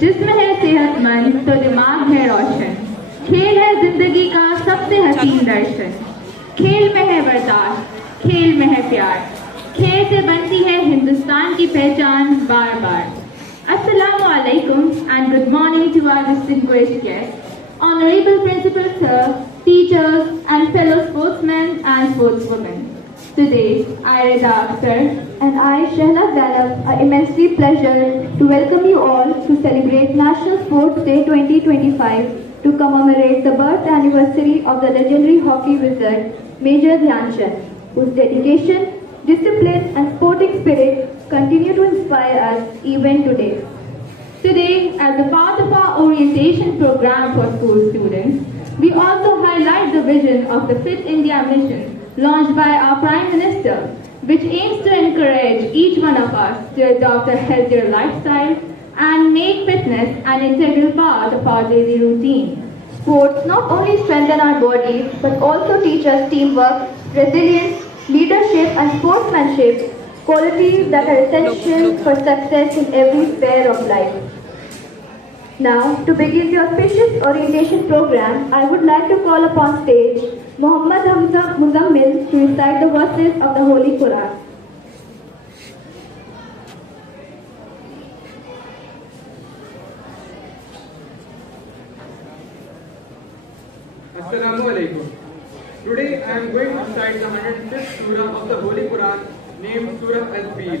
जिस्म है सेहतमंद तो दिमाग है रोशन। खेल है जिंदगी का सबसे हसीन दर्शन। खेल में है बर्दाश्त, खेल में है प्यार। खेल से बनती है हिंदुस्तान की पहचान बार बार। Assalamu alaikum and good morning to our distinguished guests, Honorable Principal Sir, teachers and fellow sportsmen and sportswomen. Today, I, Rida Akhtar, and I, Shahnaz Zainab, are immensely pleasure to welcome you all to celebrate National Sports Day 2025 to commemorate the birth anniversary of the legendary hockey wizard, Major Dhyan Chand, whose dedication, discipline and sporting spirit continue to inspire us even today. Today, as a part of our orientation program for school students, we also highlight the vision of the Fit India mission launched by our Prime Minister, which aims to encourage each one of us to adopt a healthier lifestyle and make fitness an integral part of our daily routine. Sports not only strengthen our body but also teach us teamwork, resilience, leadership and sportsmanship, qualities that are essential for success in every sphere of life. Now, to begin the auspicious orientation program, I would like to call upon stage Muhammad Hamza Muzammil to recite the verses of the Holy Quran. Assalamu alaikum. Today I am going to recite the 105th surah of the Holy Quran named Surah Al-Fil.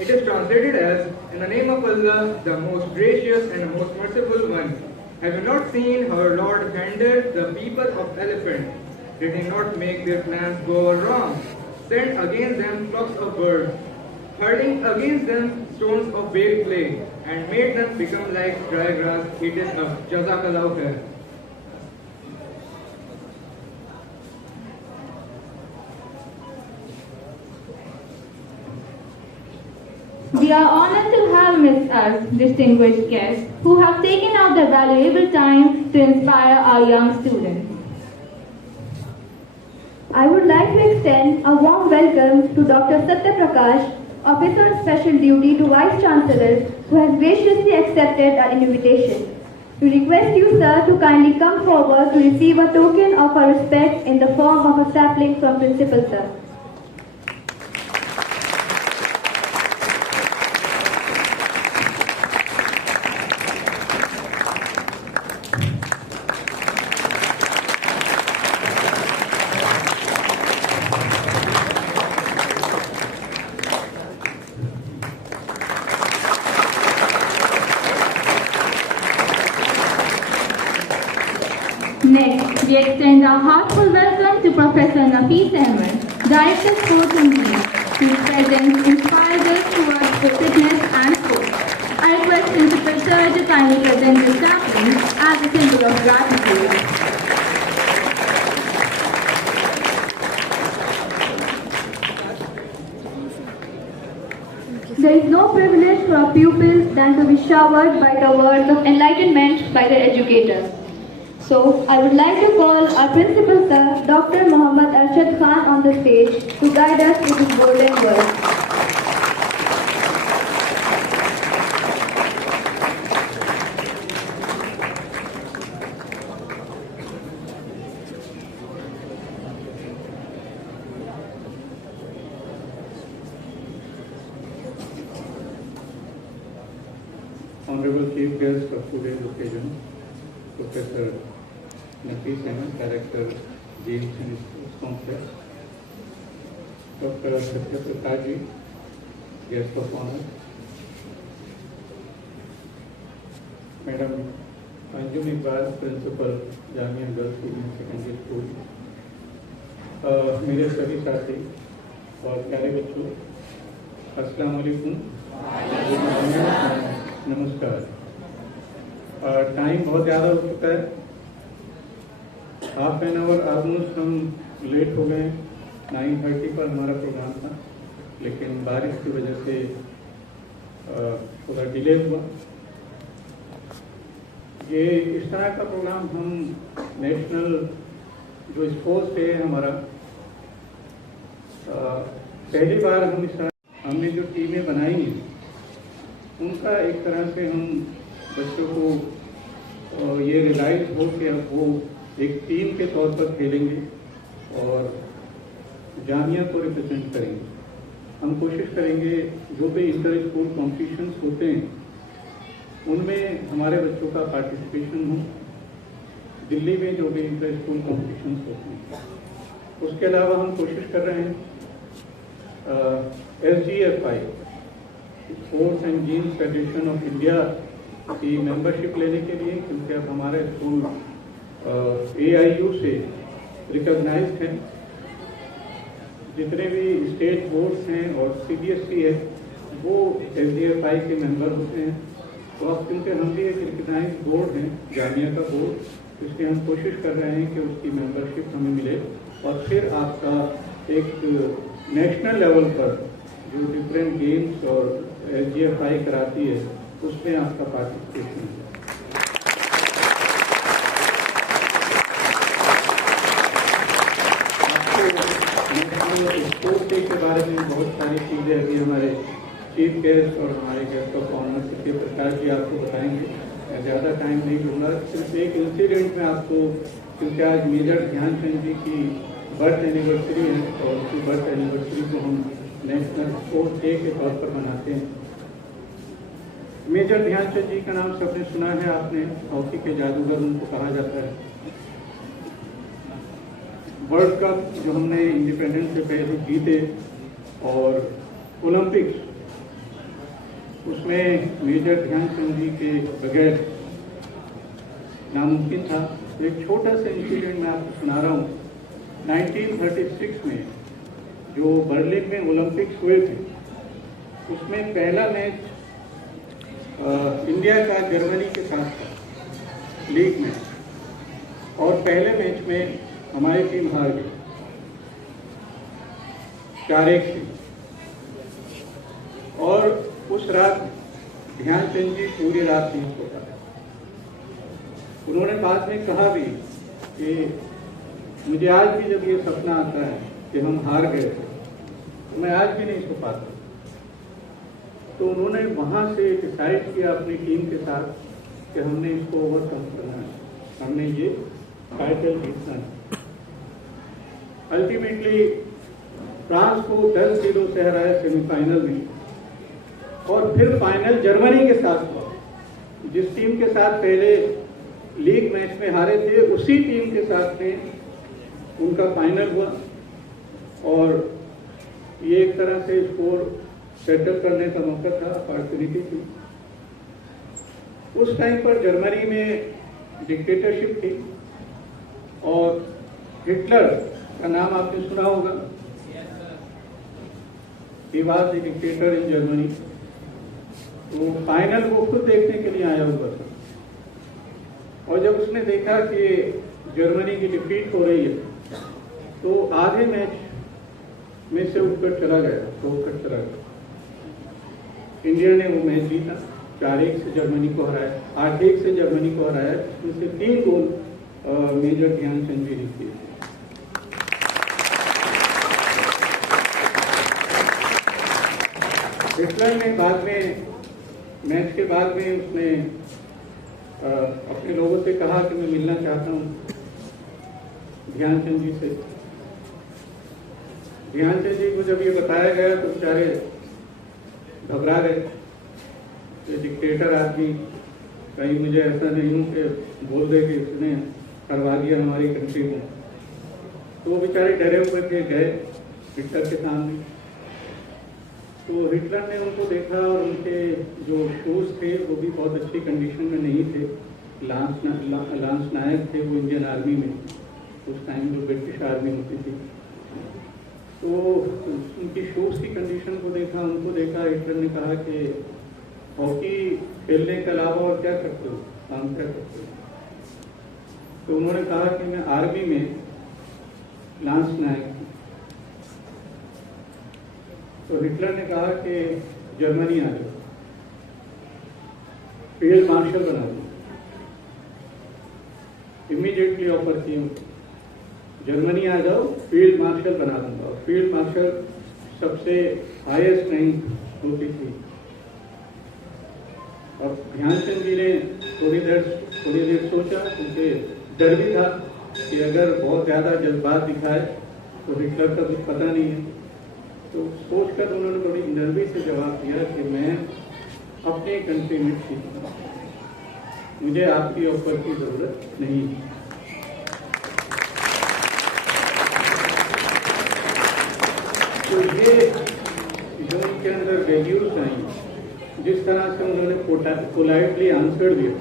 It is translated as, in the name of Allah, the most gracious and the most merciful one. Have you not seen how our Lord handled the people of elephant? Did he not make their plans go wrong? Sent against them flocks of birds, hurling against them stones of baked clay, and made them become like dry grass eaten up. Jazakallahu khair. We are honored to have with us distinguished guests who have taken out their valuable time to inspire our young students. I would like to extend a warm welcome to Dr. Satya Prakash, Officer on Special Duty to Vice Chancellor, who has graciously accepted our invitation. We request you, sir, to kindly come forward to receive a token of our respect in the form of a sapling from Principal, sir. Next, we extend our heartful welcome to Professor Nafees Ahmed, Director Sports and League, whose presence inspires us towards fitness and sports. I request Principal Sir to kindly present the sapling as a symbol of gratitude. There is no privilege for a pupil than to be showered by the words of enlightenment by their educators. So, I would like to call our Principal Sir, Dr. Muhammad Arshad Khan, on the stage to guide us with his golden words. Honorable Chief Guest of today's occasion, Professor Nafees Ahmed, Director, GMC Sports Complex, Dr. Satya Prakash ji, Guest of Honor, Madam Anjum Iqbal, Principal, Jamia Girls Senior Secondary School, मेरे सभी साथी और प्यारे बच्चों, अस्सलाम वालेकुम, नमस्कार। Time बहुत ज़्यादा हो चुका है, हाफ एन आवर ऑलमोस्ट हम लेट हो गए। 9:30 पर हमारा प्रोग्राम था, लेकिन बारिश की वजह से थोड़ा डिले हुआ। ये इस तरह का प्रोग्राम हम नेशनल जो स्पोर्ट्स डे है हमारा, पहली बार हम इस तरह हमने जो टीमें बनाई हैं उनका एक तरह से हम बच्चों को ये रियलाइज हो कि अब वो एक टीम के तौर पर खेलेंगे और जामिया को रिप्रेजेंट करेंगे। हम कोशिश करेंगे जो भी इंटर स्कूल कॉम्पिटिशन्स होते हैं उनमें हमारे बच्चों का पार्टिसिपेशन हो। दिल्ली में जो भी इंटर स्कूल कॉम्पिटिशन्स होते हैं, उसके अलावा हम कोशिश कर रहे हैं SGFI, sports and games federation of India की मेंबरशिप लेने के लिए, क्योंकि अब हमारे स्कूल AIU से रिकॉग्नाइज्ड हैं। जितने भी स्टेट बोर्ड्स हैं और CBSE है वो SGFI के मेंबर होते हैं। तो अब क्योंकि हम भी एक रिकॉग्नाइज्ड बोर्ड हैं, जामिया का बोर्ड, इसलिए हम कोशिश कर रहे हैं कि उसकी मेंबरशिप हमें मिले और फिर आपका एक नेशनल लेवल पर जो डिफरेंट गेम्स और SGFI कराती है उसमें आपका पार्टिसिपेशन है। स्पोर्ट्स डे के बारे में बहुत सारी चीज़ें अभी हमारे चीफ गेस्ट और हमारे guest of honour Satya Prakash ji आपको बताएंगे। ज़्यादा टाइम नहीं लूँगा, सिर्फ एक इंसिडेंट में आपको, क्योंकि आज मेजर ध्यानचंद जी की बर्थ एनिवर्सरी है और उसकी बर्थ एनिवर्सरी को हम नेशनल स्पोर्ट्स डे के तौर पर मनाते हैं। मेजर ध्यानचंद जी का नाम सबने सुना है, आपने हॉकी के जादूगर उनको कहा जाता है। वर्ल्ड कप जो हमने इंडिपेंडेंस से पहले जीते और ओलंपिक्स, उसमें मेजर ध्यानचंद जी के बगैर नामुमकिन था। एक छोटा सा इंसिडेंट मैं आपको सुना रहा हूँ। 1936 में जो बर्लिन में ओलंपिक्स हुए थे, उसमें पहला मैच इंडिया का जर्मनी के साथ था लीग में, और पहले मैच में हमारी टीम हार गई 4-1 से। और उस रात ध्यानचंद जी पूरी रात नहीं सो पाए। उन्होंने बाद में कहा भी कि मुझे आज भी जब ये सपना आता है कि हम हार गए थे, तो मैं आज भी नहीं सो पाता। तो उन्होंने वहाँ से डिसाइड किया अपनी टीम के साथ कि हमने इसको ओवरकम करना है, हमने ये टाइटल जीतना है। अल्टीमेटली फ्रांस को 10-0 से हराया सेमीफाइनल में, और फिर फाइनल जर्मनी के साथ हुआ। जिस टीम के साथ पहले लीग मैच में हारे थे, उसी टीम के साथ में उनका फाइनल हुआ, और ये एक तरह से स्कोर सेटल करने का मौका था, अपॉर्चुनिटी थी। उस टाइम पर जर्मनी में डिक्टेटरशिप थी और हिटलर का नाम आपने सुना होगा। He was the dictator in Germany. तो फाइनल वो खुद देखने के लिए आया हुआ था, और जब उसने देखा कि जर्मनी की डिफीट हो रही है, तो आधे मैच में से उठकर चला गया, छोड़कर चला गया। इंडिया ने वो मैच जीता, 4-1 से जर्मनी को हराया, 8-1 से जर्मनी को हराया, जिसमें से 3 गोल मेजर ध्यानचंद जी ने किए। हिटलर ने बाद में, मैच के बाद में, उसने अपने लोगों से कहा कि मैं मिलना चाहता हूँ ध्यानचंद जी से। ध्यानचंद जी को जब ये बताया गया तो बेचारे घबरा गए। ये डिक्टेटर आदमी, कहीं मुझे ऐसा नहीं हूँ कि बोल दे कि इसने करवा दिया हमारी कंट्री में। तो वो बेचारे डरे हुए थे, गए हिटलर के सामने। तो हिटलर ने उनको देखा और उनके जो शूज़ थे वो भी बहुत अच्छी कंडीशन में नहीं थे। लांस नायक थे वो इंडियन आर्मी में, उस टाइम जो ब्रिटिश आर्मी होती थी। तो उनकी शूज़ की कंडीशन को देखा, उनको देखा, हिटलर ने कहा कि हॉकी खेलने के अलावा और क्या करते हो, काम क्या करते हो? तो उन्होंने कहा कि मैं आर्मी में लांस नायक हूँ। तो हिटलर ने कहा कि जर्मनी आ जाओ, फील्ड मार्शल बना दो। इमीडिएटली ऑफर किया, जर्मनी आ जाओ, फील्ड मार्शल बना दूंगा। फील्ड मार्शल सबसे हाईएस्ट रैंक होती थी। और ध्यानचंद जी ने थोड़ी देर सोचा, क्योंकि डर भी था कि अगर बहुत ज़्यादा जज्बात दिखाए तो हिटलर का कुछ पता नहीं है। तो सोचकर उन्होंने बड़ी नर्वी से जवाब दिया कि मैं अपने कंट्री में ठीक हूँ, मुझे आपकी ऑफर की ज़रूरत नहीं है। तो ये जो उनके अंदर वैल्यूज आई, जिस तरह से उन्होंने पोलाइटली आंसर दिया,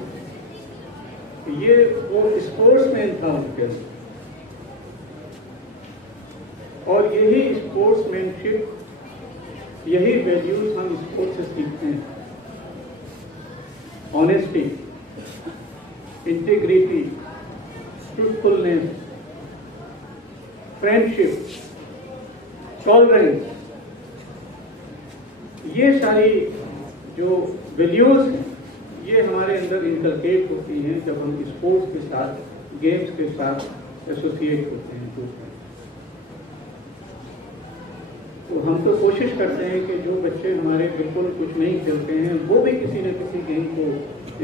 ये वो स्पोर्ट्समैन था उनके अंदर। और यही स्पोर्ट्समैनशिप, यही वैल्यूज हम स्पोर्ट्स से सीखते हैं। Honesty, integrity, truthfulness, friendship, tolerance, ये सारी जो वैल्यूज हैं, ये हमारे अंदर इनकलकेट होती हैं जब हम स्पोर्ट्स के साथ, गेम्स के साथ एसोसिएट होते हैं, जुड़ते हैं। तो हम तो कोशिश करते हैं कि जो बच्चे हमारे बिल्कुल कुछ नहीं खेलते हैं, वो भी किसी न किसी गेम को,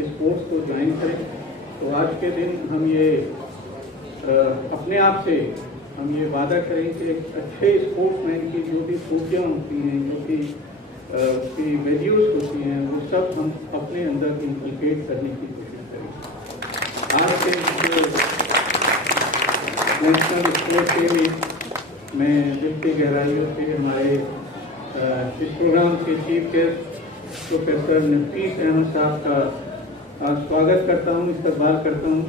स्पोर्ट्स को ज्वाइन करें। तो आज के दिन हम ये अपने आप से हम ये वादा करें कि एक अच्छे स्पोर्ट्समैन की जो भी खूबियाँ होती हैं, जो भी उसकी वैल्यूज होती हैं, वो सब हम अपने अंदर इनकलकेट करने की कोशिश करें। आज के नेशनल स्पोर्ट्स डे में मैं दिल की गहराइयों से हमारे इस प्रोग्राम के चीफ गेस्ट प्रोफेसर नफीस अहमद साहब का स्वागत करता हूँ, इस्तकबाल करता हूँ।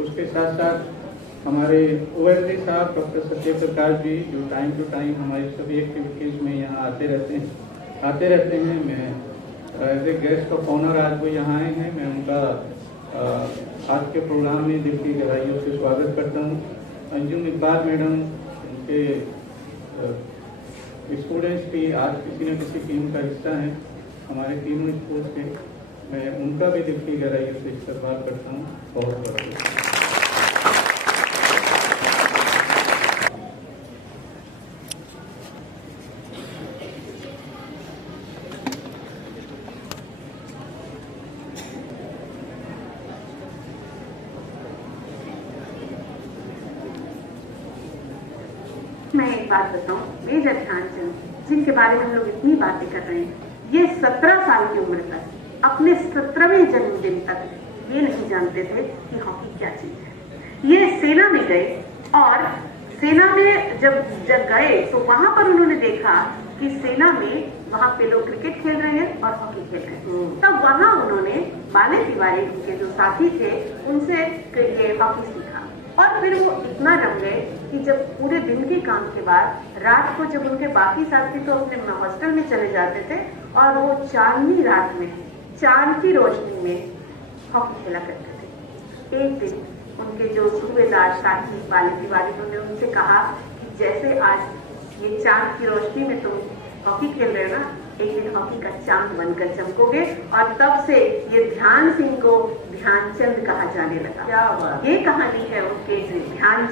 उसके साथ साथ हमारे OSD साहब डॉक्टर सत्य प्रकाश जी, जो टाइम टू टाइम हमारी सभी एक्टिविटीज़ में यहाँ आते रहते हैं। मैं as a guest of honour आज वो यहाँ आए हैं, मैं उनका आज के प्रोग्राम में दिल की गहराइयों से स्वागत करता हूँ। अंजुम इकबाल मैडम, उनके स्टूडेंट्स भी आज किसी न किसी टीम का हिस्सा हैं, हमारे टीम स्पोर्ट्स के, मैं उनका भी दिल की गहराइयों से इस्तकबाल करता हूँ। बहुत बहुत मैं एक बात बताऊं, मेजर ध्यानचंद, जिनके बारे में हम लोग इतनी बातें कर रहे हैं, ये 17 साल की उम्र तक, अपने 17वें जन्मदिन तक ये नहीं जानते थे कि हॉकी क्या चीज है। ये सेना में गए और सेना में जब गए तो वहां पर उन्होंने देखा कि सेना में वहां पे लोग क्रिकेट खेल रहे हैं और हॉकी खेल रहे हैं। तब वहां उन्होंने बाले तिवारी, उनके जो साथी थे, उनसे ये हॉकी सीखा। और फिर वो इतना जम गए कि जब पूरे दिन के काम के बाद रात को, जब उनके बाकी साथी तो अपने हॉस्टल में चले जाते थे और वो चांदनी रात में, चांद की रोशनी में हॉकी खेला करते थे। एक दिन उनके जो सूबेदार साथी बाले तिवारी, उन्होंने उनसे कहा कि जैसे आज ये चांद की रोशनी में तुम हॉकी खेल रहे हो ना, एक दिन हॉकी का चांद बनकर चमकोगे। और तब से ये ध्यान सिंह को ध्यानचंद कहा जाने लगा। क्या बात? ये कहानी है उनके ध्यान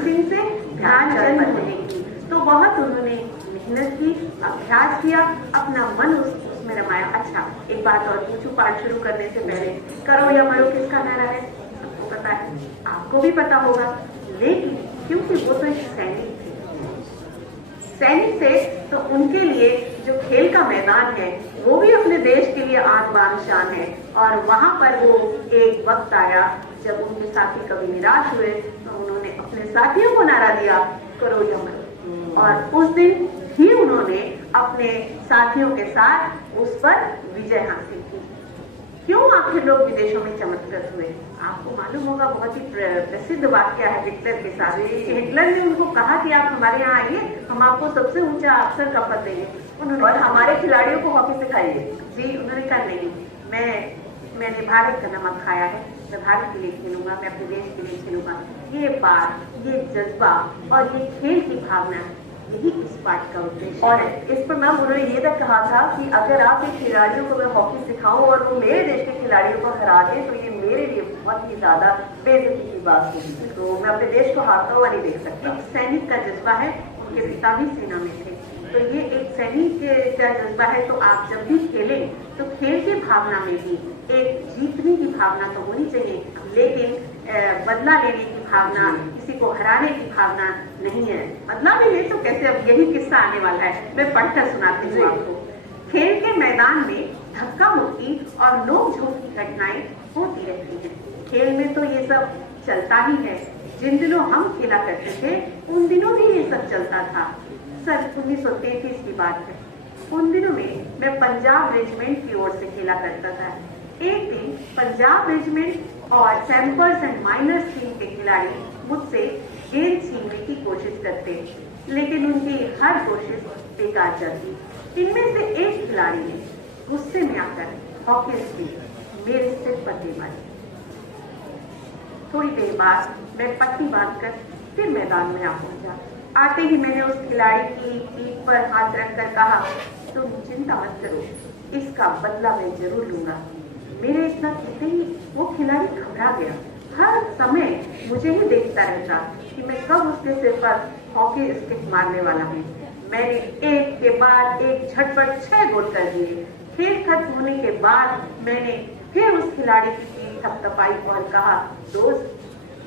सिंह से ध्यानचंद होने की। तो बहुत उन्होंने मेहनत की, अभ्यास किया, अपना मन उसमें रमाया। अच्छा, एक बात और पूछूं पाठ शुरू करने से पहले, करो या मरो किसका नारा है? सबको पता है, आपको भी पता होगा। लेकिन क्योंकि वो तो एक सैनिक थे, सैनिक थे, तो उनके लिए जो खेल का मैदान है वो भी अपने देश के लिए आन बान शान है। और वहां पर वो एक वक्त आया जब उनके साथी कभी निराश हुए तो उन्होंने अपने साथियों को नारा दिया, करो या मरो। और उस दिन ही उन्होंने अपने साथियों के साथ उस पर विजय हासिल की। क्यों आखिर लोग विदेशों में चमत्कृत हुए? आपको मालूम होगा, बहुत ही प्रसिद्ध वाक्य है हिटलर के साथ। हिटलर ने उनको कहा कि आप हमारे यहाँ आइए, हम आपको सबसे ऊंचा अफसर का पद देंगे, और हमारे खिलाड़ियों को हॉकी सिखाइए। जी, उन्होंने कहा नहीं, मैंने भारत का नमक खाया है, मैं भारत के लिए खेलूंगा, मैं अपने देश के लिए खेलूंगा। ये बात, ये जज्बा और ये खेल की भावना, यही इस पाठ का उद्देश्य। और इस पर मैम उन्होंने ये तक कहा था कि अगर आप एक खिलाड़ियों को मैं हॉकी सिखाऊं और वो मेरे देश के खिलाड़ियों को हरा दे, तो ये मेरे लिए बहुत ही ज्यादा बेइज्जती की बात होगी। तो मैं अपने देश को हारता हुआ नहीं देख सकता। एक सैनिक का जज्बा है, उनके पिता भी सेना में थे, तो ये एक सैनिक का जज्बा है। तो आप जब भी खेलें तो खेल की भावना में भी एक जीतने की भावना तो होनी चाहिए, लेकिन बदला लेने की भावना, किसी को हराने की भावना नहीं है। बदला भी ले तो कैसे, अब यही किस्सा आने वाला है, मैं पढ़कर सुनाती हूँ आपको। खेल के मैदान में धक्का मुक्की और नोक झोंक की घटनाएं होती रहती हैं। खेल में तो ये सब चलता ही है। जिन दिनों हम खेला करते थे उन दिनों भी ये सब चलता था। सर 1933 की बात है। उन दिनों में मैं पंजाब रेजिमेंट की ओर से खेला करता था। एक दिन पंजाब रेजिमेंट और सैम्पर्स एंड माइनर्स टीम के खिलाड़ी मुझसे गेंद छीनने की कोशिश करते, लेकिन उनकी हर कोशिश बेकार जाती। इनमें से एक खिलाड़ी ने गुस्से में आकर हॉकी स्टिक मेरे सिर पर दे मारी। थोड़ी देर बाद मैं पट्टी बांधकर फिर मैदान में आ पहुंचा। आते ही मैंने उस खिलाड़ी की पीठ पर हाथ रखकर कहा, तुम चिंता मत करो, इसका बदला मैं जरूर लूंगा। मेरे इतना कहते ही वो खिलाड़ी घबरा गया। हर समय मुझे ही देखता रहता कि मैं कब उसके सिर पर हॉकी स्टिक मारने वाला हूँ। मैंने एक के बाद एक झटपट 6 गोल कर दिए। खेल खत्म होने के बाद मैंने फिर उस खिलाड़ी की पीठ थपथपाई और कहा, दोस्त,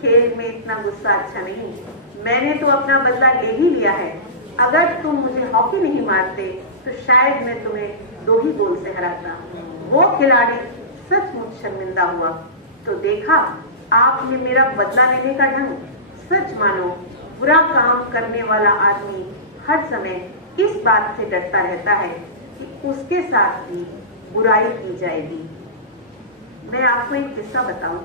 खेल में इतना गुस्सा अच्छा नहीं, मैंने तो अपना बदला ले ही लिया है। अगर तुम मुझे हॉकी नहीं मारते तो शायद मैं तुम्हें 2 ही गोल से हराता। वो खिलाड़ी सचमुच शर्मिंदा हुआ। तो देखा आपने मेरा बदला लेने का ढंग। सच मानो, बुरा काम करने वाला आदमी हर समय इस बात से डरता रहता है कि उसके साथ भी बुराई की जाएगी। मैं आपको एक किस्सा बताऊं।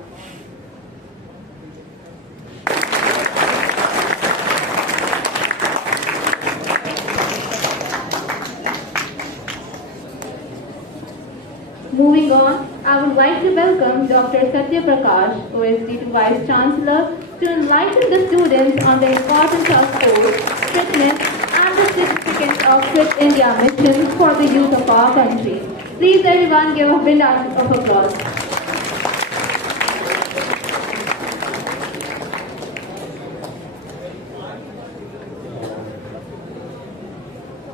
Moving on, I would like to welcome Dr. Satya Prakash, OSD Vice Chancellor, to enlighten the students on the importance of sports, fitness, and the significance of Fit India mission for the youth of our country. Please everyone give a big round of applause.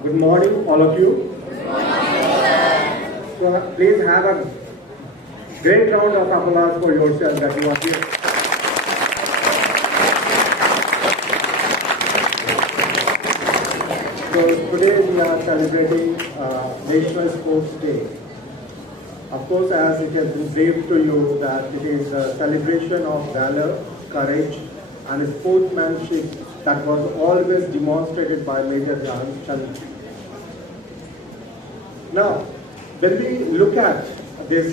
Good morning, all of you. So please have a great round of applause for yourself that you are here. So today we are celebrating National Sports Day. Of course, as it has been briefed to you, that it is a celebration of valor, courage, and sportsmanship that was always demonstrated by Major Dhyan Chand. Now, when we look at this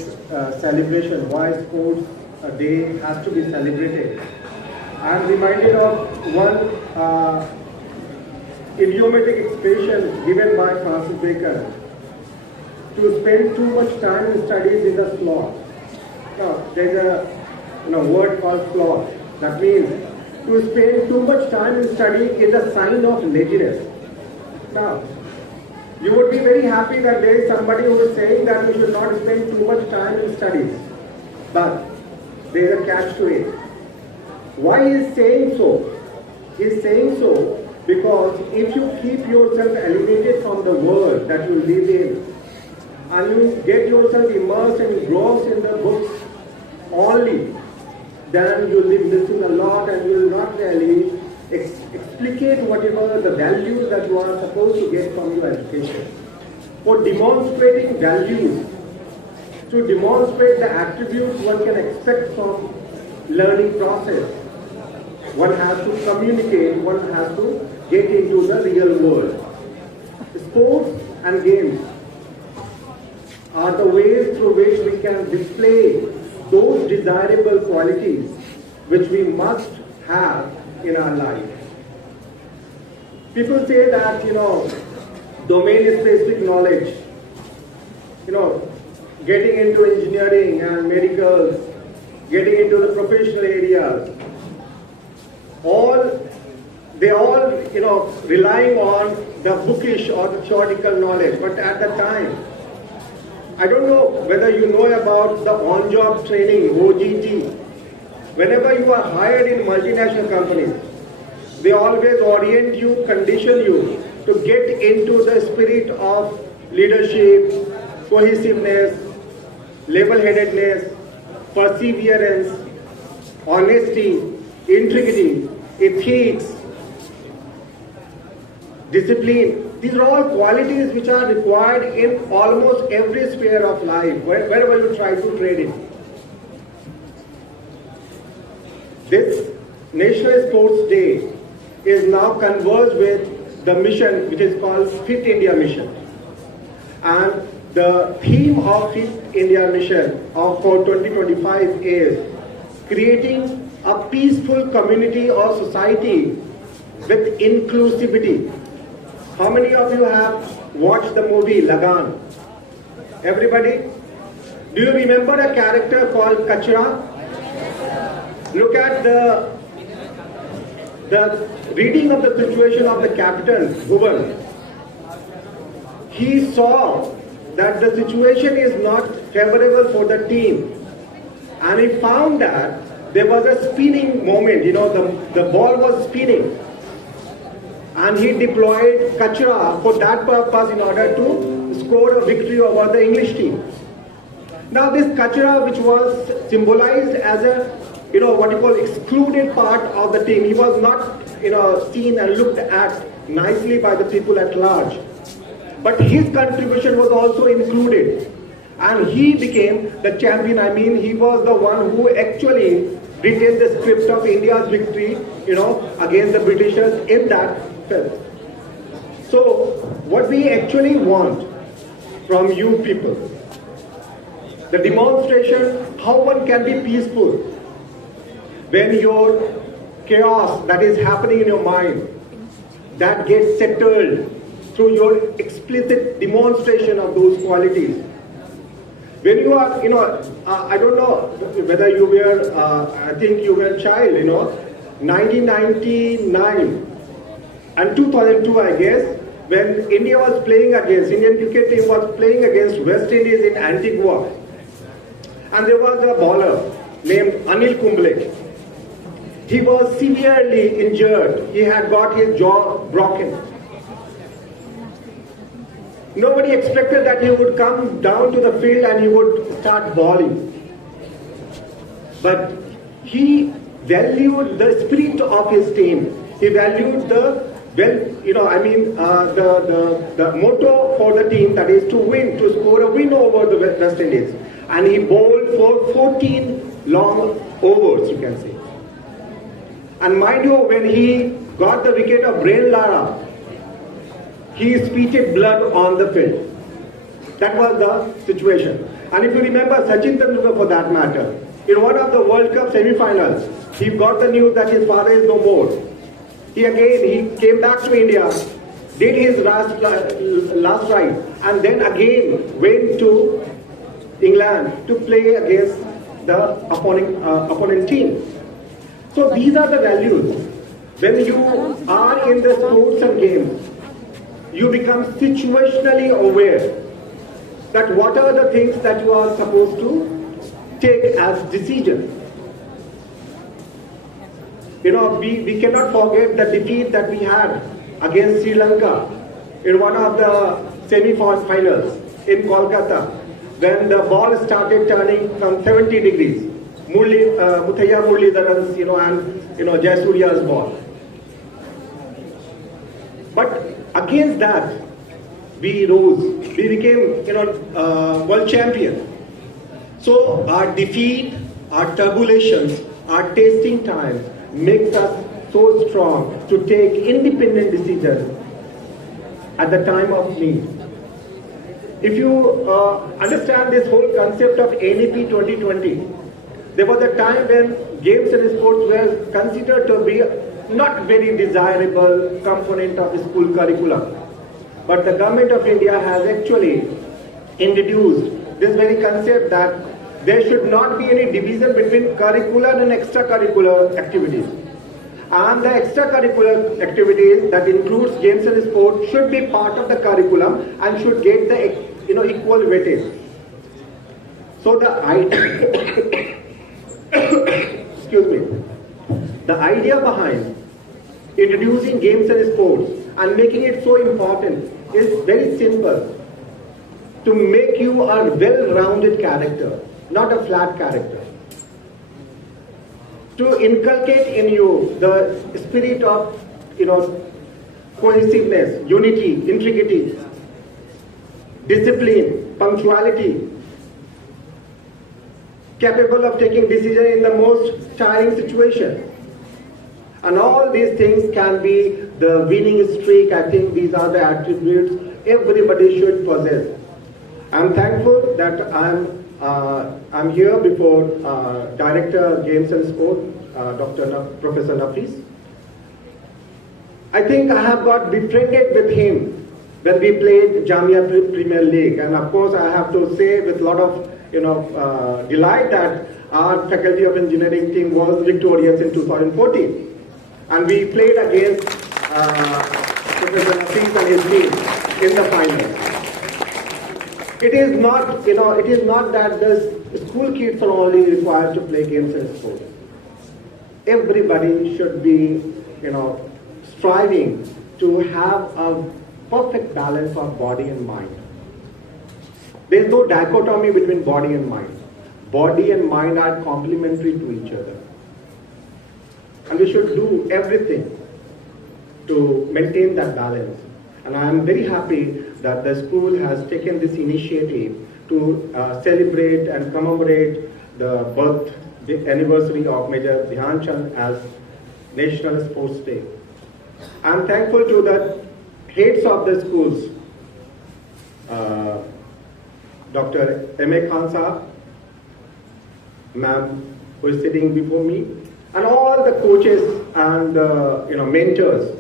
celebration, why Sports Day has to be celebrated, I am reminded of one idiomatic expression given by Francis Bacon: to spend too much time in studies is a sloth. Now, there is a word called sloth. That means to spend too much time in studying is a sign of laziness. Now, you would be very happy that there is somebody who is saying that you should not spend too much time in studies. But there is a catch to it. Why he is saying so? He is saying so because if you keep yourself alienated from the world that you live in, and you get yourself immersed and engrossed in the books only, then you will be missing a lot and you will not really explicate whatever the values that you are supposed to get from your education. For demonstrating values, to demonstrate the attributes one can expect from learning process, one has to communicate, one has to get into the real world. Sports and games are the ways through which we can display those desirable qualities which we must have in our life. People say that, domain-specific knowledge, getting into engineering and medicals, getting into the professional areas, they all, relying on the bookish or the theoretical knowledge. But at the time, I don't know whether you know about the on-job training, OJT. Whenever you are hired in multinational companies, they always orient you, condition you to get into the spirit of leadership, cohesiveness, level-headedness, perseverance, honesty, integrity, ethics, discipline. These are all qualities which are required in almost every sphere of life, wherever you try to trade in. This National Sports Day is now converged with the mission which is called Fit India Mission. And the theme of Fit India Mission for 2025 is creating a peaceful community or society with inclusivity. How many of you have watched the movie Lagan? Everybody? Do you remember a character called Kachra? Look at the reading of the situation of the captain, Bhuvan. He saw that the situation is not favorable for the team. And he found that there was a spinning moment, the ball was spinning. And he deployed Kachra for that purpose in order to score a victory over the English team. Now this Kachra, which was symbolized as a, what you call excluded part of the team, he was not, seen and looked at nicely by the people at large. But his contribution was also included. And he became the champion. I mean, he was the one who actually retained the script of India's victory, against the Britishers in that film. So, what we actually want from you people, the demonstration, how one can be peaceful when your chaos that is happening in your mind, that gets settled through your explicit demonstration of those qualities. When you are, I don't know whether you were, I think you were a child, 1999 and 2002, I guess, when India was playing against, Indian cricket team was playing against West Indies in Antigua. And there was a bowler named Anil Kumble. He was severely injured. He had got his jaw broken. Nobody expected that he would come down to the field and he would start bowling. But he valued the spirit of his team. He valued the motto for the team, that is to win, to score a win over the West Indies. And he bowled for 14 long overs, you can say. And mind you, when he got the wicket of Brian Lara, he spitted blood on the field. That was the situation. And if you remember Sachin Tendulkar, for that matter, in one of the World Cup semi-finals, he got the news that his father is no more. He came back to India, did his last ride, and then again went to England to play against the opponent team. So these are the values. When you are in the sports and games, you become situationally aware that what are the things that you are supposed to take as decisions. We cannot forget the defeat that we had against Sri Lanka in one of the semi-finals in Kolkata, when the ball started turning from 70 degrees. Muthaiya Muralidharan's, and Jayasurya's ball. But against that, we rose. We became, world champion. So our defeat, our tribulations, our tasting times makes us so strong to take independent decisions at the time of need. if you understand this whole concept of NEP 2020, there was a time when games and sports were considered to be not very desirable component of the school curriculum. But the government of India has actually introduced this very concept that there should not be any division between curricular and extracurricular activities. And the extracurricular activities that includes games and sports should be part of the curriculum and should get the equal weightage. So the excuse me, the idea behind introducing games and sports and making it so important is very simple: to make you a well-rounded character, not a flat character. To inculcate in you the spirit of, cohesiveness, unity, integrity, discipline, punctuality, capable of taking decision in the most tiring situation. And all these things can be the winning streak. I think these are the attributes everybody should possess. I'm thankful that I'm here before Director Games and Sport, Professor Nafis. I think I have got befriended with him when we played Jamia Premier League, and of course I have to say with a lot of delight that our Faculty of Engineering team was victorious in 2014, and we played against Professor Nafis and his team in the final. It is not, it is not that the school kids are only required to play games and sports. Everybody should be, striving to have a perfect balance of body and mind. There is no dichotomy between body and mind. Body and mind are complementary to each other. And we should do everything to maintain that balance. And I am very happy that the school has taken this initiative to celebrate and commemorate the anniversary of Major Dhyan Chand as National Sports Day. I am thankful to the heads of the schools, Dr. M.A. Khan Sahab, ma'am, who is sitting before me, and all the coaches and mentors.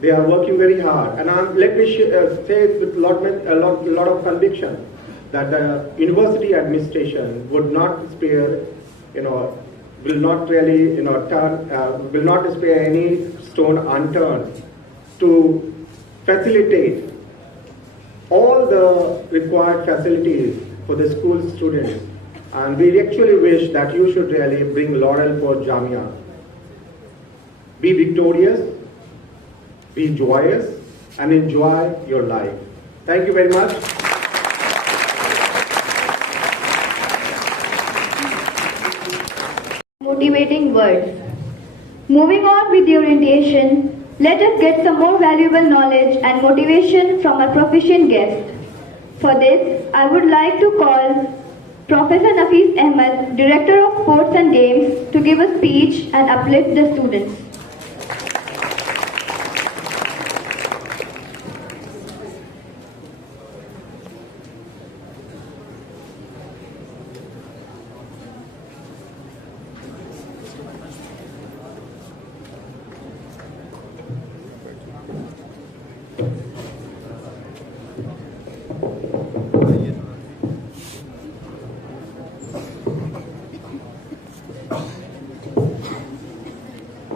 They are working very hard, and let me say with a lot of conviction that the university administration would not spare, will not really, will not spare any stone unturned to facilitate all the required facilities for the school students. And we actually wish that you should really bring laurel for Jamia. Be victorious, be joyous, and enjoy your life. Thank you very much. Motivating words. Moving on with the orientation, let us get some more valuable knowledge and motivation from our proficient guest. For this, I would like to call Professor Nafis Ahmed, Director of Sports and Games, to give a speech and uplift the students.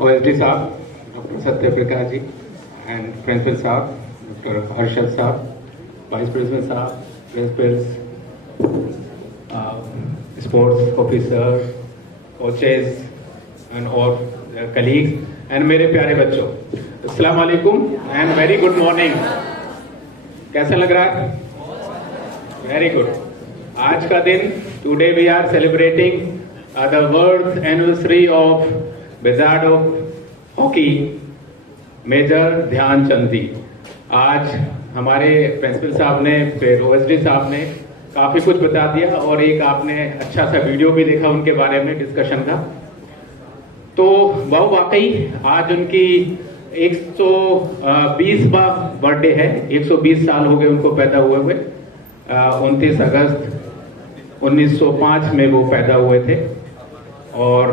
OSD साहब, doctor Satya Prakash ji, and principal साहब, doctor Harshad साहब, vice president साहब, principles, sports officer, coaches and और colleagues and मेरे प्यारे बच्चों, अस्सलाम वालेकुम एंड वेरी गुड मॉर्निंग। कैसा लग रहा है? Very good. आज का दिन, today we are celebrating the world anniversary of wizard of hockey major Dhyanchand ji. आज हमारे प्रिंसिपल साहब ने, फिर ओएसडी साहब ने काफी कुछ बता दिया और एक आपने अच्छा सा वीडियो भी देखा उनके बारे में डिस्कशन का। तो वह वाकई आज उनकी 120वां बर्थडे है, 120 साल हो गए उनको पैदा हुए हुए। 29 अगस्त 1905 में वो पैदा हुए थे और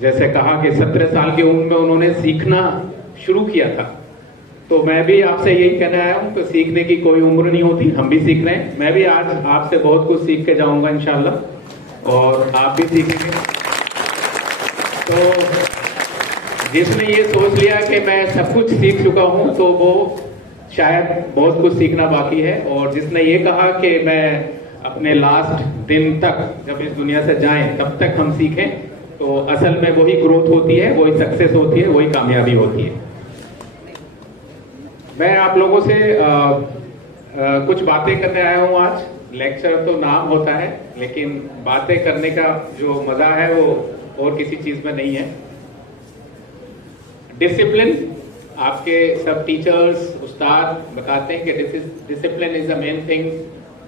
जैसे कहा कि 17 साल की उम्र में उन्होंने सीखना शुरू किया था। तो मैं भी आपसे यही कहने आया हूं कि सीखने की कोई उम्र नहीं होती, हम भी सीख रहे हैं। मैं भी आज आपसे बहुत कुछ सीख के जाऊंगा इंशाल्लाह और आप भी सीखेंगे। तो जिसने ये सोच लिया कि मैं सब कुछ सीख चुका हूं तो वो शायद बहुत कुछ सीखना बाकी है, और जिसने ये कहा कि मैं अपने लास्ट दिन तक जब इस दुनिया से जाएं तब तक हम सीखें, तो असल में वही ग्रोथ होती है, वही सक्सेस होती है, वही कामयाबी होती है। मैं आप लोगों से कुछ बातें करने आया हूं आज। लेक्चर तो नाम होता है, लेकिन बातें करने का जो मजा है वो और किसी चीज में नहीं है। डिसिप्लिन, आपके सब टीचर्स उस्ताद बताते हैं कि discipline is the main thing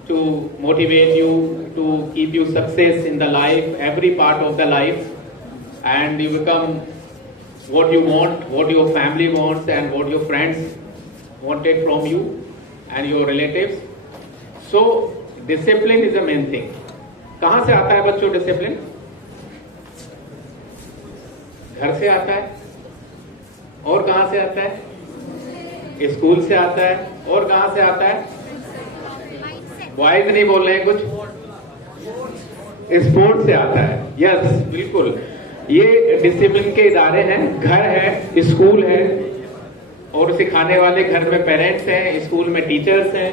to motivate you, to keep you success in the life, every part of the life, and you become what you want, what your family wants and what your friends wanted from you and your relatives. So discipline is the main thing. कहां से आता है बच्चों discipline? घर से आता है। और कहां से आता है? स्कूल से आता है। और कहां से आता है? बॉयज नहीं बोल रहे हैं कुछ? स्पोर्ट्स से आता है। यस, बिल्कुल, ये डिसिप्लिन के इदारे हैं। घर है, स्कूल है, और सिखाने वाले घर में पेरेंट्स हैं, स्कूल में टीचर्स हैं,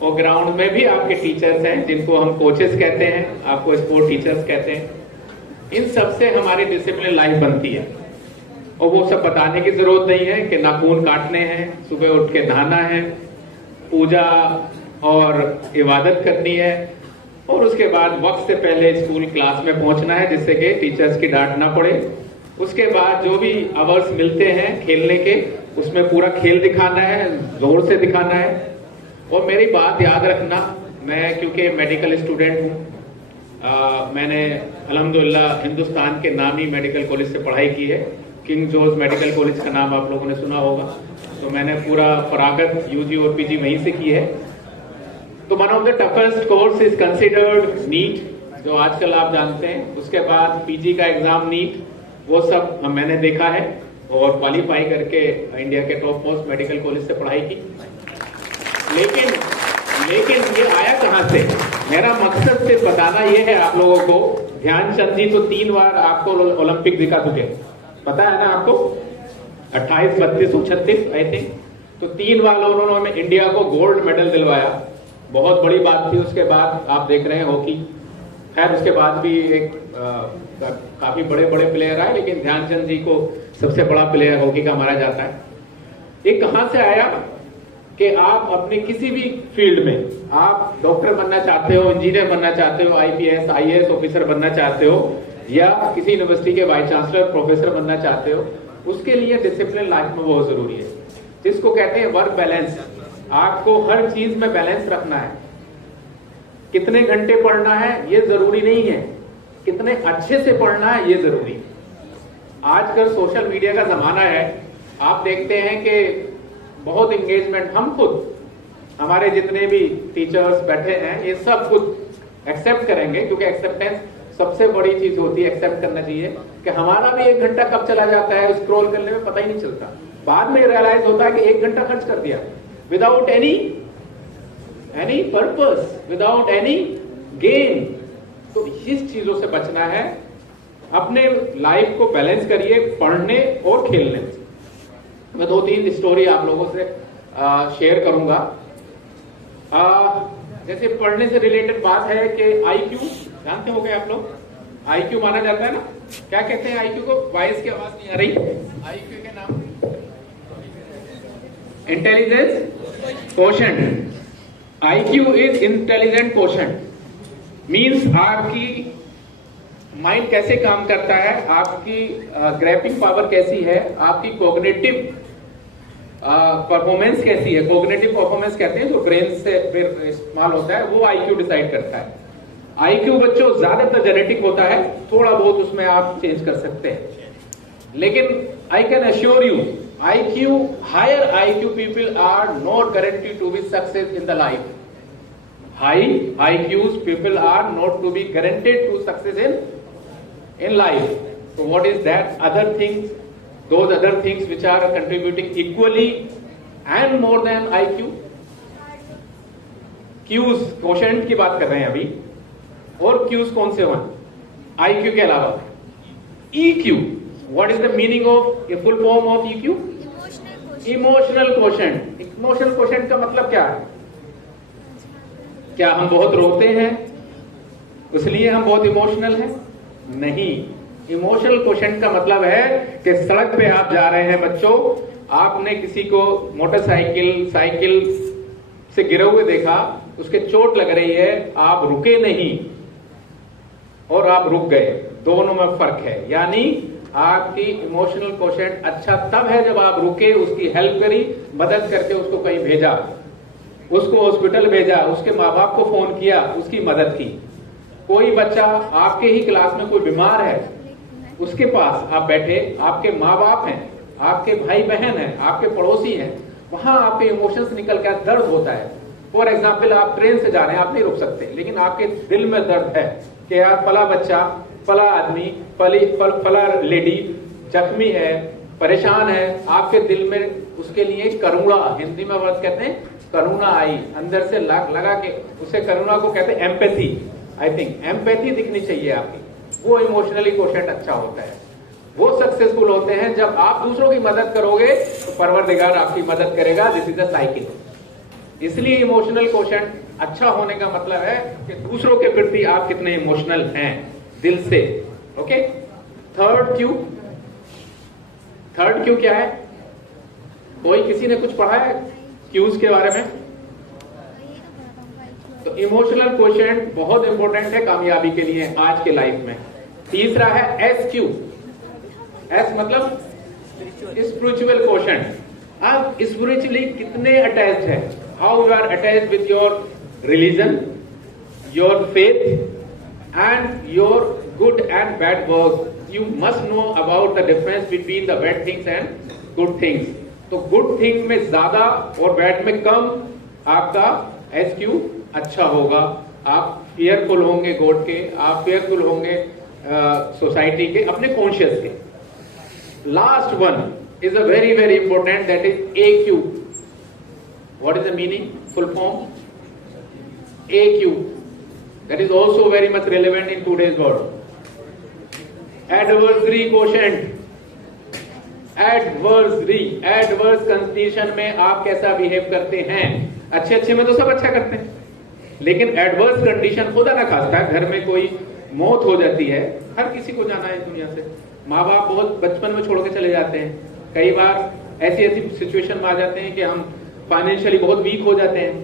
और ग्राउंड में भी आपके टीचर्स हैं जिनको हम कोचेस कहते हैं, आपको स्पोर्ट टीचर्स कहते हैं। इन सब से हमारी डिसिप्लिन लाइफ बनती है, और वो सब बताने की जरूरत नहीं है कि नाखून काटने हैं, सुबह उठ के नहाना है, पूजा और इबादत करनी है, और उसके बाद वक्त से पहले स्कूल क्लास में पहुंचना है जिससे कि टीचर्स की डांट ना पड़े। उसके बाद जो भी आवर्स मिलते हैं खेलने के, उसमें पूरा खेल दिखाना है, जोर से दिखाना है। और मेरी बात याद रखना, मैं क्योंकि मेडिकल स्टूडेंट हूँ, मैंने अल्हम्दुलिल्लाह हिंदुस्तान के नामी मेडिकल कॉलेज से पढ़ाई की है। किंग जॉर्ज मेडिकल कॉलेज का नाम आप लोगों ने सुना होगा। तो मैंने पूरा फरागत यूजी और पीजी वहीं से की है। तो one of the toughest course is considered NEET, जो आजकल आप जानते हैं। उसके बाद पीजी का एग्जाम नीट, वो सब मैंने देखा है और क्वालिफाई करके इंडिया के टॉप मोस्ट मेडिकल कॉलेज से पढ़ाई की। लेकिन ये आया कहां से? मेरा मकसद सिर्फ बताना ये है आप लोगों को। ध्यानचंद जी तो 3 बार आपको ओलंपिक दिखा चुके, पता है ना आपको? 28, 32, 36 आई थिंक। तो 3 बार उन्होंने इंडिया को गोल्ड मेडल दिलवाया, बहुत बड़ी बात थी। उसके बाद आप देख रहे हैं हॉकी, खैर उसके बाद भी एक काफी बड़े बड़े प्लेयर आए, लेकिन ध्यानचंद जी को सबसे बड़ा प्लेयर हॉकी का माना जाता है। ये कहां से आया कि आप अपने किसी भी फील्ड में, आप डॉक्टर बनना चाहते हो, इंजीनियर बनना चाहते हो, आईपीएस आईएएस ऑफिसर बनना चाहते हो, या किसी यूनिवर्सिटी के वाइस चांसलर प्रोफेसर बनना चाहते हो, उसके लिए डिसिप्लिन लाइफ में बहुत जरूरी है, जिसको कहते हैं वर्क बैलेंस। आपको हर चीज में बैलेंस रखना है। कितने घंटे पढ़ना है ये जरूरी नहीं है, कितने अच्छे से पढ़ना है ये जरूरी है। आजकल सोशल मीडिया का जमाना है, आप देखते हैं कि बहुत एंगेजमेंट, हम खुद, हमारे जितने भी टीचर्स बैठे हैं, ये सब कुछ एक्सेप्ट करेंगे, क्योंकि एक्सेप्टेंस सबसे बड़ी चीज होती है। एक्सेप्ट करना चाहिए कि हमारा भी 1 घंटा कब चला जाता है स्क्रॉल करने में पता ही नहीं चलता। बाद में रियलाइज होता है कि 1 घंटा खर्च कर दिया without any purpose, without any gain. तो इस चीजों से बचना है। अपने लाइफ को बैलेंस करिए पढ़ने और खेलने। मैं 2-3 स्टोरी आप लोगों से शेयर करूंगा। जैसे पढ़ने से रिलेटेड बात है कि आईक्यू जानते हो क्या आप लोग? आईक्यू माना जाता है ना, क्या कहते हैं आईक्यू को? वॉइस की आवाज नहीं आ रही। आईक्यू के नाम intelligence quotient. IQ is intelligent quotient, means आपकी माइंड कैसे काम करता है, आपकी ग्रैपिंग पावर कैसी है, आपकी कॉग्निटिव परफॉर्मेंस कैसी है। कॉग्निटिव परफॉर्मेंस कहते हैं जो ब्रेन से फिर इस्तेमाल होता है, वो आईक्यू डिसाइड करता है। आईक्यू बच्चों ज्यादातर जेनेटिक होता है, थोड़ा बहुत उसमें आप चेंज कर सकते हैं, लेकिन I can assure you IQ, higher IQ people are not guaranteed to be success in the life. high IQs people are not to be guaranteed to success in life. So what is that other things? Those other things which are contributing equally and more than IQ. Qs, quotient की बात कर रहे हैं अभी. और Qs कौन से हों? IQ के अलावा EQ. What is the meaning of a full form of EQ? Emotional quotient. Emotional quotient का मतलब क्या है? क्या हम बहुत रोते हैं इसलिए हम बहुत इमोशनल हैं? नहीं. इमोशनल क्वेश्चन का मतलब है कि सड़क पे आप जा रहे हैं बच्चों, आपने किसी को मोटरसाइकिल साइकिल से गिरे हुए देखा, उसके चोट लग रही है, आप रुके नहीं और आप रुक गए, दोनों में फर्क है. यानी आपकी इमोशनल क्वेश्चन अच्छा तब है जब आप रुके, उसकी हेल्प करी, मदद करके उसको कहीं भेजा, उसको हॉस्पिटल भेजा, उसके माँ बाप को फोन किया, उसकी मदद की. कोई बच्चा आपके ही क्लास में कोई बीमार है, उसके पास आप बैठे, आपके माँ बाप हैं, आपके भाई बहन हैं, आपके पड़ोसी हैं, वहां आपके इमोशंस निकल कर दर्द होता है. फॉर एग्जाम्पल आप ट्रेन से जा रहे हैं, आप नहीं रुक सकते, लेकिन आपके दिल में दर्द है कि यार फला बच्चा, फला आदमी, फला लेडी जख्मी है, परेशान है. आपके दिल में उसके लिए करुणा, हिंदी में वर्ड कहते हैं करुणा आई, अंदर से लगा के उसे करुणा को कहते हैं एम्पैथी. आई थिंक एम्पैथी दिखनी चाहिए आपकी. वो इमोशनली क्वेश्चन अच्छा होता है. वो सक्सेसफुल होते हैं जब आप दूसरों की मदद करोगे तो परवरदिगार आपकी मदद करेगा. This is a cycle. इसलिए इमोशनल क्वेश्चन अच्छा होने का मतलब है कि दूसरों के प्रति आप कितने इमोशनल हैं दिल से. ओके. थर्ड क्यू क्या है? कोई किसी ने कुछ पढ़ा है क्यूज के बारे में? तो इमोशनल क्वेश्चन बहुत इंपॉर्टेंट है कामयाबी के लिए आज के लाइफ में. तीसरा है SQ. S मतलब स्पिरिचुअल क्वेश्चन. आप स्पिरिचुअली कितने अटैच्ड है? How you are attached with your religion, your faith and your good and bad work. You must know about the difference between the bad things and good things. तो good thing में ज्यादा और bad में कम आपका SQ अच्छा होगा. आप fearful होंगे गॉड के, आप फेयरफुल होंगे सोसाइटी के, अपने कॉन्शियस के. Last one is a very very important, that is AQ. What is the meaning? Full form AQ. That is also very much relevant in today's world. Adversary quotient. Adverse condition में आप कैसा behave करते हैं? अच्छे में तो सब अच्छा करते हैं, लेकिन एडवर्स कंडीशन खुदा ना खास्ता घर में कोई मौत हो जाती है, हर किसी को जाना है दुनिया से. माँ बाप बहुत बचपन में छोड़ के चले जाते हैं. कई बार ऐसी सिचुएशन में आ जाते हैं कि हम फाइनेंशियली बहुत वीक हो जाते हैं.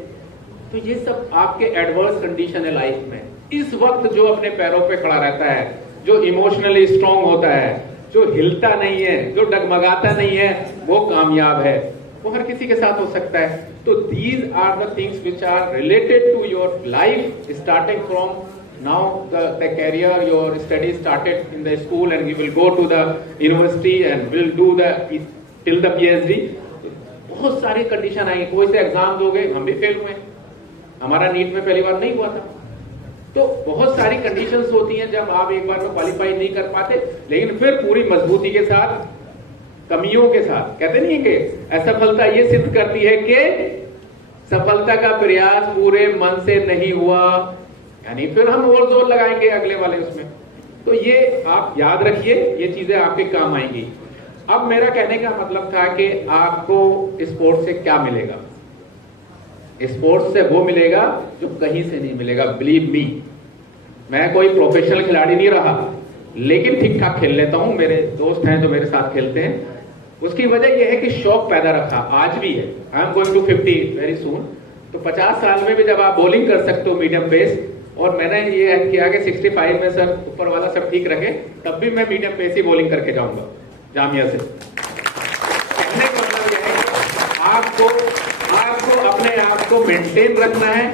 तो ये सब आपके एडवर्स कंडीशन है लाइफ में. इस वक्त जो अपने पैरों पे खड़ा रहता है, जो इमोशनली स्ट्रांग होता है, जो हिलता नहीं है, जो डगमगाता नहीं है, वो कामयाब है. वो हर किसी के साथ हो सकता है. तो these are the things which are related to your life, starting from now the career, your study started in the school and you will go to the university and will do the till the PhD. बहुत सारी condition आई. कोई से exam दोगे, हम भी fail हुए, हमारा NEET में पहली बार नहीं हुआ था. तो बहुत सारी कंडीशंस होती हैं जब आप एक बार में क्वालिफाई नहीं कर पाते, लेकिन फिर पूरी मजबूती के साथ, कमियों के साथ. कहते नहीं कि असफलता ये सिद्ध करती है कि सफलता का प्रयास पूरे मन से नहीं हुआ, यानी फिर हम और जोर लगाएंगे अगले वाले उसमें. तो ये आप याद रखिए, ये चीजें आपके काम आएंगी. अब मेरा कहने का मतलब था कि आपको स्पोर्ट्स से क्या मिलेगा? स्पोर्ट्स से वो मिलेगा जो कहीं से नहीं मिलेगा. बिलीव मी, मैं कोई प्रोफेशनल खिलाड़ी नहीं रहा, लेकिन ठीक ठाक खेल लेता हूं. मेरे दोस्त हैं जो मेरे साथ खेलते हैं. उसकी वजह यह है कि शौक पैदा रखा, आज भी है. I am going to 50 very soon. तो 50 साल में भी जब आप बॉलिंग कर सकते हो मीडियम पेस, और मैंने ये किया कि 65 में सर ऊपर वाला सब ठीक रखे, तब भी मैं मीडियम पेस ही बॉलिंग करके जाऊंगा जामिया से. कहने का मतलब यह है कि आपको अपने आप को मेंटेन रखना है,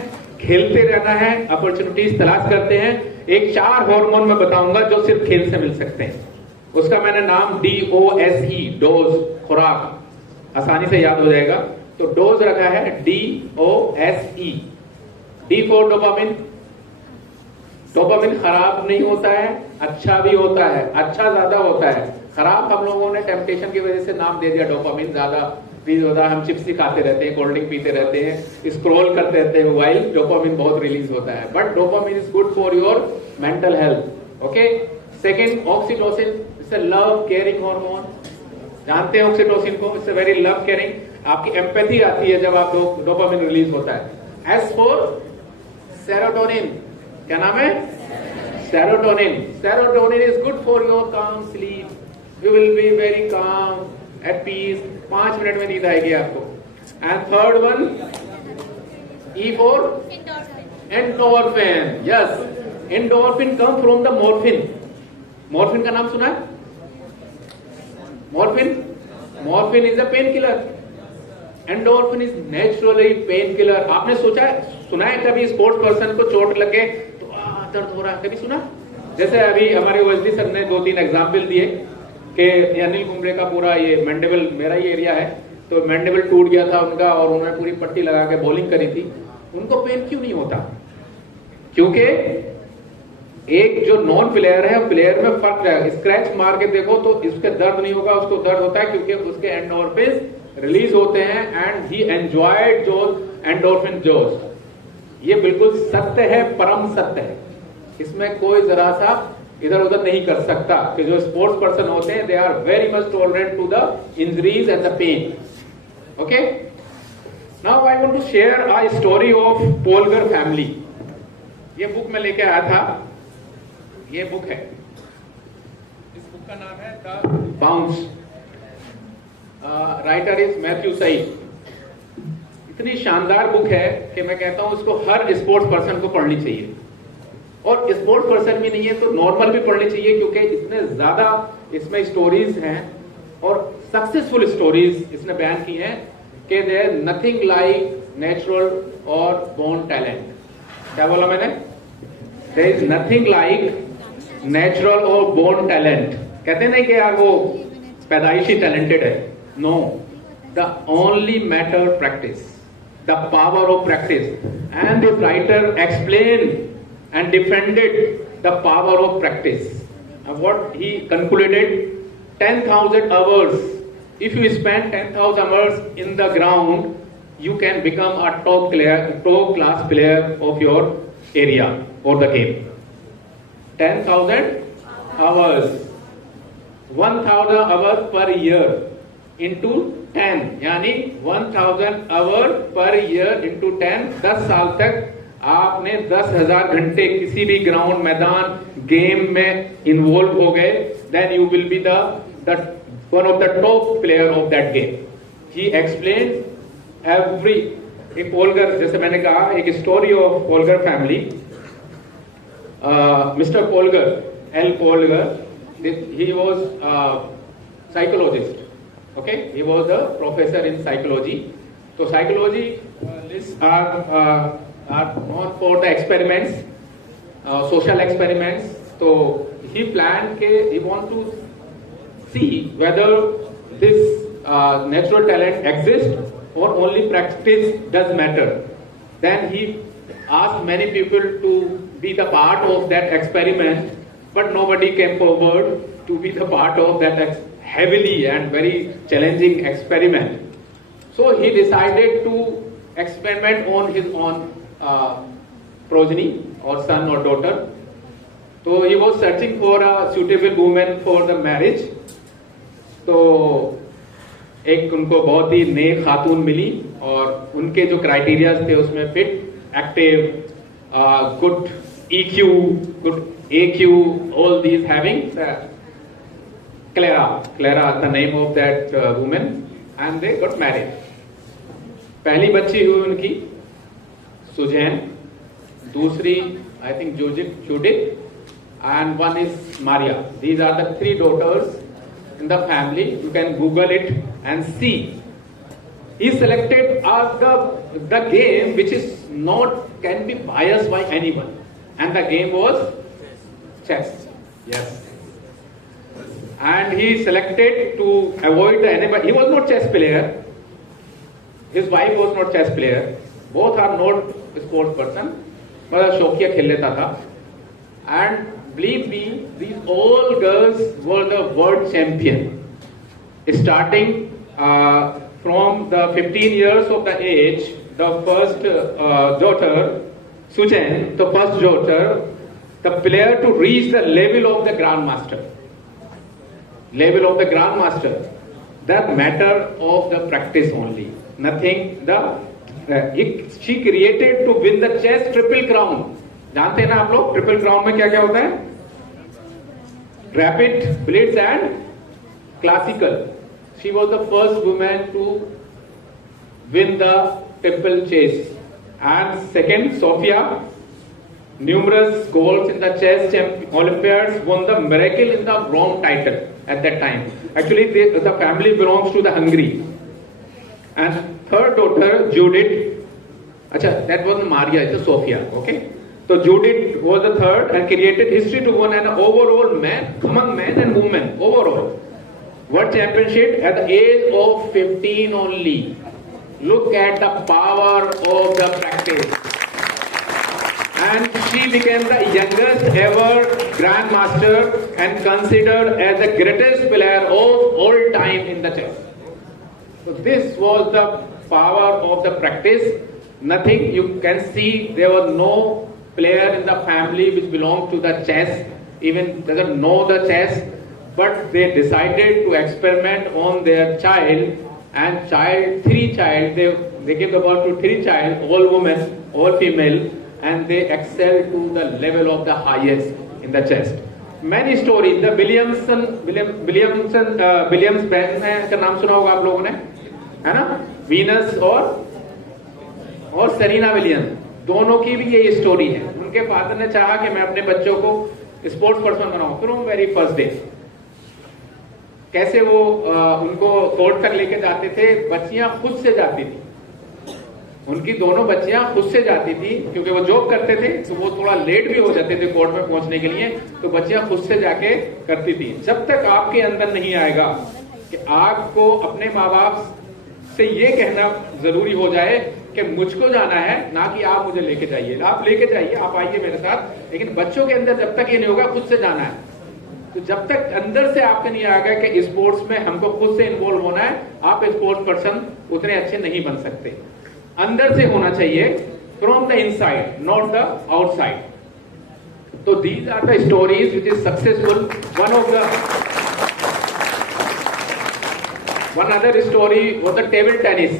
खेलते रहना है, अपॉर्चुनिटीज तलाश करते हैं. एक 4 हार्मोन मैं बताऊंगा जो सिर्फ खेल से मिल सकते हैं. उसका मैंने नाम DOSE, डोज, खुराक, आसानी से याद हो जाएगा. तो डोज रखा है DOSE. D for dopamine. Dopamine खराब नहीं होता है, अच्छा भी होता है, अच्छा ज्यादा होता है। खराब हम लोगों ने टेम्पटेशन की वजह से नाम दे दिया डोपामिन, ज्यादा रिलीज होता है, हम चिप्स ही खाते रहते हैं, कोल्ड ड्रिंक पीते रहते हैं, स्क्रॉल करते रहते हैं मोबाइल, डोपामिन बहुत रिलीज होता है। But dopamine is good for your mental health. Okay. Second, oxytocin, it's a love caring hormone. जानते हैं ऑक्सीटोसिन को, it's a very love caring, आपकी एम्पैथी आती है जब आप डोपामिन रिलीज होता है। एस फॉर सेरोटोनिन, क्या नाम है? Serotonin. Serotonin is good for your calm sleep, you will be very calm at peace, 5 minute में नींद आएगी आपको। And third one, E for endorphin. Yes, endorphin come from the morphine. Morphine का नाम सुना है? Morphine is a pain killer, endorphin is naturally pain killer. आपने सुना है कभी स्पोर्ट्स पर्सन को चोट लगे तो दर्द हो रहा है, कभी सुना? जैसे अभी हमारे ओएसडी सर ने 2-3 एग्जाम्पल दिए कि अनिल कुंबले का पूरा ये मैंडेबल, मेरा ही एरिया है, तो मैंडेबल टूट गया था उनका और उन्होंने पूरी पट्टी लगा के बॉलिंग करी थी। उनको पेन क्यों नहीं होता? क्योंकि एक जो नॉन प्लेयर है, प्लेयर में फर्क है। स्क्रैच मार के देखो तो इसके दर्द नहीं होगा, उसको दर्द होता है क्योंकि उसके एंडोर्फिन रिलीज होते हैं एंड ही एंजॉयड जो एंडोर्फिन जोश। ये बिल्कुल सत्य है, परम सत्य है, इसमें कोई जरा सा इधर उधर नहीं कर सकता कि जो स्पोर्ट्स पर्सन होते हैं they are very much tolerant to the injuries and the pain. Okay, now I want to share a story of Polgar family. ये बुक में लेके आया था, ये बुक है, इस बुक का नाम है the bounce, writer is Matthew Syed. इतनी शानदार बुक है कि मैं कहता हूं इसको हर स्पोर्ट्स पर्सन को पढ़नी चाहिए, और स्पोर्ट्स पर्सन भी नहीं है तो नॉर्मल भी पढ़नी चाहिए, क्योंकि इतने ज्यादा इसमें स्टोरीज हैं और सक्सेसफुल स्टोरीज इसने बयान की हैं कि देयर नथिंग लाइक नेचुरल और बोर्न टैलेंट। क्या बोला मैंने? There is nothing like natural और बोर्न टैलेंट। कहते नहीं कि यार वो पैदाइशी टैलेंटेड है, no, the only matter practice, the power of practice. And this writer explain and defended the power of practice. And what he concluded, 10,000 hours. If you spend 10,000 hours in the ground, you can become a top class player of your area or the game. 10,000 hours, 1,000 hours per year into 10, यानी 1,000 hours per year into 10, 10 साल तक आपने 10,000 घंटे किसी भी ground, मैदान, game में involve हो गए, then you will be the one of the top player of that game. He explain every, एक पोलगर, जैसे मैंने कहा, एक story of Polgar family. Mister Polgar, L Polgar, he was psychologist, okay, he was a professor in psychology. तो psychology are known for the experiments, social experiments. So he planned ke he want to see whether this natural talent exists or only practice does matter. Then he asked many people to be the part of that experiment, but nobody came forward to be the part of that heavily and very challenging experiment. So he decided to experiment on his own progeny or son or daughter. So he was searching for a suitable woman for the marriage. तो एक उनको बहुत ही नेक खातून मिली और उनके जो criterias थे उसमें fit, active, good EQ, good AQ, all these having Clara, the name of that woman, and they got married. पहली बच्ची हुई उनकी सुजैन, दूसरी I think Judith, and one is Maria. These are the 3 daughters in the family. You can Google it and see. He selected the game which is not can be biased by anyone, and the game was chess. Yes. And he selected to avoid anybody. He was not chess player. His wife was not chess player. Both are not sports person, बड़ा शौकिया खेल लेता था. And believe me, these all girls were the world champion, starting from the 15 years of the age. The first daughter, Sujan, the first daughter, the player to reach the level of the grandmaster. Level of the grandmaster. That matter of the practice only. Nothing. She created to win the chess triple crown. जानते हैं ना आप लोग triple crown में क्या क्या होता है? Rapid, blitz and classical. She was the first woman to win the triple chess. And second, Sophia, numerous golds in the chess Olympiads, won the miracle in the Rome title at that time. Actually, the family belongs to the Hungary. And third daughter, Judith. Acha, that was Maria, it's Sophia. Okay. So Judith was the third and created history to win an overall man among men and women overall world championship at the age of 15 only. Look at the power of the practice. And she became the youngest ever grandmaster and considered as the greatest player of all time in the chess. So this was the power of the practice. Nothing you can see, there was no player in the family which belonged to the chess, even doesn't know the chess, but they decided to experiment on their child. And three child, they gave the birth to 3 child, all women, all female, and they excelled to the level of the highest in the chess. Many stories. The Williams bank का नाम सुना होगा आप लोगों ने, है ना? Venus और सेरेना विलियम्स, दोनों की भी ये स्टोरी है. उनके फादर ने चाहा कि मैं अपने बच्चों को स्पोर्ट्स पर्सन बनाऊं फ्रॉम वेरी फर्स्ट डे. कैसे वो उनको कोर्ट तक लेके जाते थे, बच्चियां खुद से जाती थी. उनकी दोनों बच्चियां खुद से जाती थी, क्योंकि वो जॉब करते थे तो वो थोड़ा लेट भी हो जाते थे कोर्ट में पहुंचने के लिए, तो बच्चियां खुद से जाके करती थी. जब तक आपके अंदर नहीं आएगा कि आपको अपने माँ बाप से ये कहना जरूरी हो जाए कि मुझको जाना है, ना कि आप मुझे लेके जाइए. आप लेके जाइए, आप आइए मेरे साथ, लेकिन बच्चों के अंदर जब तक ये नहीं होगा खुद से जाना है, तो जब तक अंदर से आपके नहीं आएगा कि स्पोर्ट्स में हमको खुद से इन्वॉल्व होना है, आप स्पोर्ट्स पर्सन उतने अच्छे नहीं बन सकते. अंदर से होना चाहिए, from the inside, not the outside. तो these are the stories which is successful. One other story was the table tennis.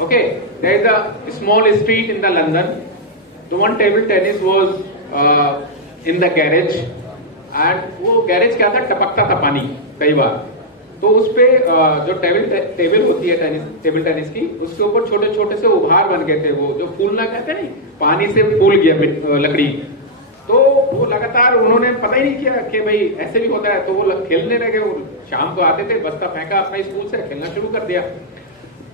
Okay, there is a small street in the London. The one table tennis was in the garage, and वो garage क्या था, टपकता था पानी कई बार. तो उस पे जो टेबल होती है टेबल टेनिस की, उसके ऊपर छोटे छोटे से उभार बन गए थे. वो जो फूलना कहते हैं, नहीं, पानी से फूल गया लकड़ी. तो वो लगातार उन्होंने पता ही नहीं किया कि भाई ऐसे भी होता है. तो वो खेलने लगे. वो शाम को आते थे, बस्ता फेंका अपना स्कूल से, खेलना शुरू कर दिया.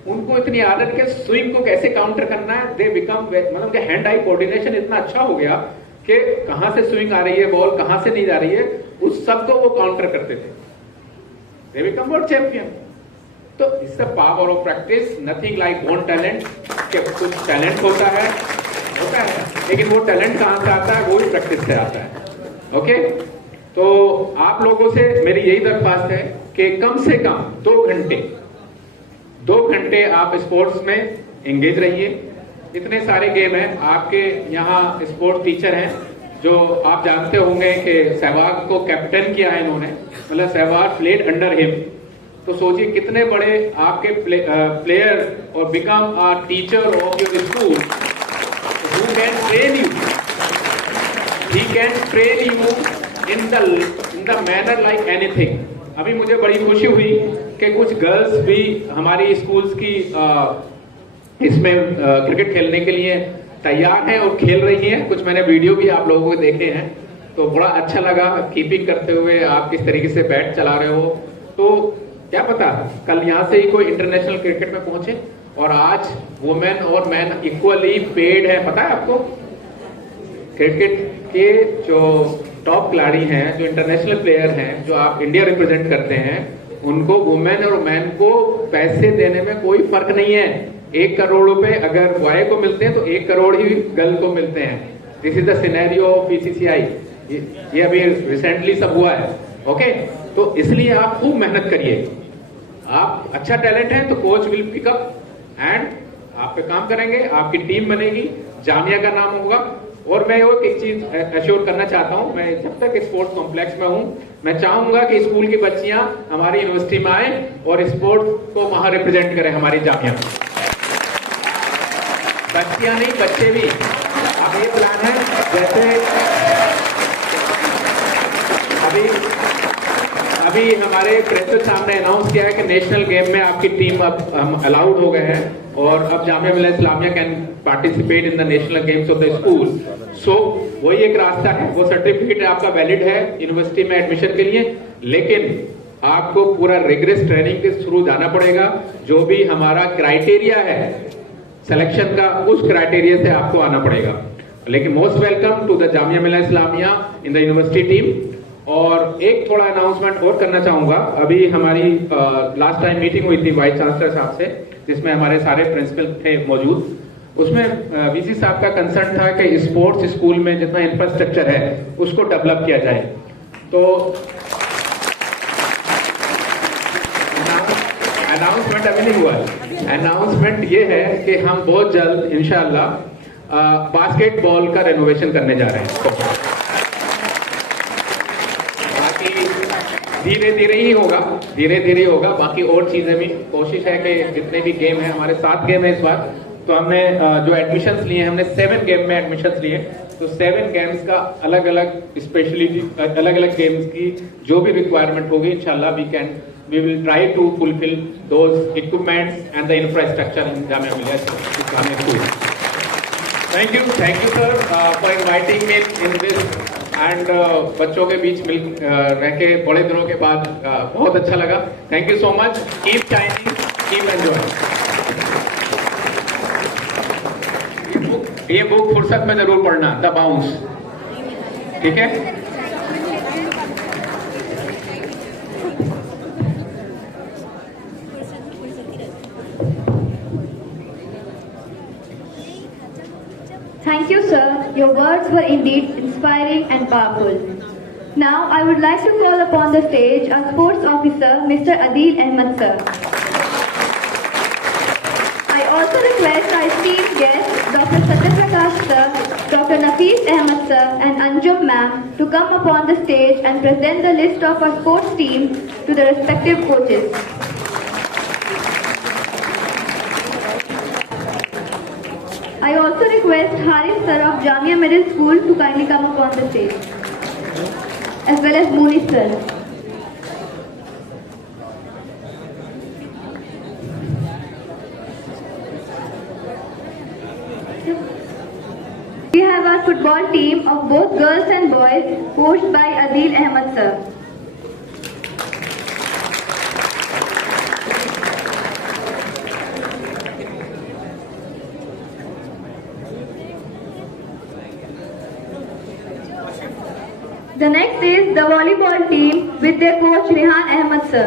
उनको इतनी आदत के स्विंग को कैसे काउंटर करना है, दे बिकम, मतलब कि हैंड आई कोऑर्डिनेशन इतना अच्छा हो गया कि कहां से स्विंग आ रही है, बॉल कहां से नहीं जा रही है, उस सबको वो काउंटर करते थे. They become world champion. तो it's the power of practice. Nothing like own talent. कुछ टैलेंट होता है, लेकिन वो टैलेंट कहां से आता है, वो भी प्रैक्टिस से आता है. ओके, तो आप लोगों से मेरी यही दरख्वास्त है कि कम से कम 2 घंटे आप स्पोर्ट्स में एंगेज रहिए. इतने सारे गेम हैं. आपके यहाँ स्पोर्ट्स टीचर हैं जो आप जानते होंगे कि सहवाग को कैप्टन किया है इन्होंने, मतलब सहवाग प्लेड अंडर हिम. तो सोचिए कितने बड़े आपके प्लेयर और become a teacher of your school who can train you. He can train you in the manner like anything. अभी मुझे बड़ी खुशी हुई कि कुछ गर्ल्स भी हमारी स्कूल्स की इसमें क्रिकेट खेलने के लिए तैयार हैं और खेल रही हैं. कुछ मैंने वीडियो भी आप लोगों को देखे हैं, तो बड़ा अच्छा लगा. कीपिंग करते हुए आप किस तरीके से बैट चला रहे हो, तो क्या पता कल यहाँ से ही कोई इंटरनेशनल क्रिकेट में पहुंचे. और आज वुमेन और मैन इक्वली पेड है. पता है आपको, क्रिकेट के जो टॉप खिलाड़ी हैं, जो इंटरनेशनल प्लेयर हैं, जो आप इंडिया रिप्रेजेंट करते हैं, उनको वुमेन और मैन को पैसे देने में कोई फर्क नहीं है. 1 करोड़ रुपए अगर बॉय को मिलते हैं तो 1 करोड़ ही गर्ल को मिलते हैं। This is the scenario of BCCI. ये अभी रिसेंटली सब हुआ है। ओके, तो इसलिए आप खूब मेहनत करिए। आप अच्छा टैलेंट है तो कोच विल पिकअप एंड आप पे काम करेंगे, आपकी टीम बनेगी, जामिया का नाम होगा। और मैं एक चीज एश्योर करना चाहता हूं, मैं जब तक स्पोर्ट्स कॉम्प्लेक्स में हूं, मैं चाहूंगा कि स्कूल की बच्चियां हमारी यूनिवर्सिटी में आए और स्पोर्ट्स को वहां रिप्रेजेंट करें हमारी जामिया में। बच्चियां नहीं, बच्चे भी। अब ये प्लान है, जैसे अभी हमारे प्रिंसिपल साहब ने अनाउंस किया है कि नेशनल गेम में आपकी टीम अब अलाउड हो गए हैं और अब Jamia Millia Islamia can participate in the national games of the school. So वही एक रास्ता है, वो सर्टिफिकेट आपका वैलिड है यूनिवर्सिटी में एडमिशन के लिए, लेकिन आपको पूरा रिग्रेस ट्रेनिंग के थ्रू जाना पड़ेगा। जो भी हमारा क्राइटेरिया है सिलेक्शन का, उस क्राइटेरिया से आपको आना पड़ेगा। लेकिन most welcome to the Jamia Millia Islamia in the university team. और एक थोड़ा अनाउंसमेंट और करना चाहूंगा। अभी हमारी लास्ट टाइम मीटिंग हुई थी वाइस चांसलर साहब से, जिसमें हमारे सारे प्रिंसिपल थे मौजूद। उसमें वीसी साहब का कंसर्न था कि स्पोर्ट्स स्कूल में जितना इंफ्रास्ट्रक्चर है उसको डेवलप किया जाए। तो अनाउंसमेंट अभी नहीं हुआ है। अनाउंसमेंट ये है कि हम बहुत जल्द इंशाअल्लाह बास्केटबॉल का रेनोवेशन करने जा रहे हैं। धीरे धीरे ही होगा, धीरे धीरे होगा। बाकी और चीजें भी कोशिश है कि जितने भी गेम है, हमारे 7 गेम है इस बार, तो हमने जो एडमिशन्स लिए, हमने 7 गेम में एडमिशन्स लिए। तो 7 गेम्स का अलग अलग स्पेशलिटी, अलग अलग गेम्स की जो भी रिक्वायरमेंट होगी, इंशाल्लाह we will try to fulfil those equipments and the infrastructure in Jamia Millia Islamia school. Thank you sir for inviting me in this and बच्चों के बीच मिल रह के बड़े दिनों के बाद बहुत अच्छा लगा। Thank you so much. Keep shining, keep enjoy. ये बुक फुर्सत में जरूर पढ़ना, द बाउंस, ठीक है। Thank you, sir. Your words were indeed inspiring and powerful. Now, I would like to call upon the stage our sports officer, Mr. Adil Ahmed, sir. I also request our esteemed guests, Dr. Satyaprakash, sir, Dr. Nafees Ahmed, sir, and Anjum, ma'am, to come upon the stage and present the list of our sports team to the respective coaches. I also request Harith sir of Jamia Middle School to kindly come upon the stage, as well as Mooney sir. We have our football team of both girls and boys, coached by Adil Ahmed sir. The next is the volleyball team with their coach Rehan Ahmed sir.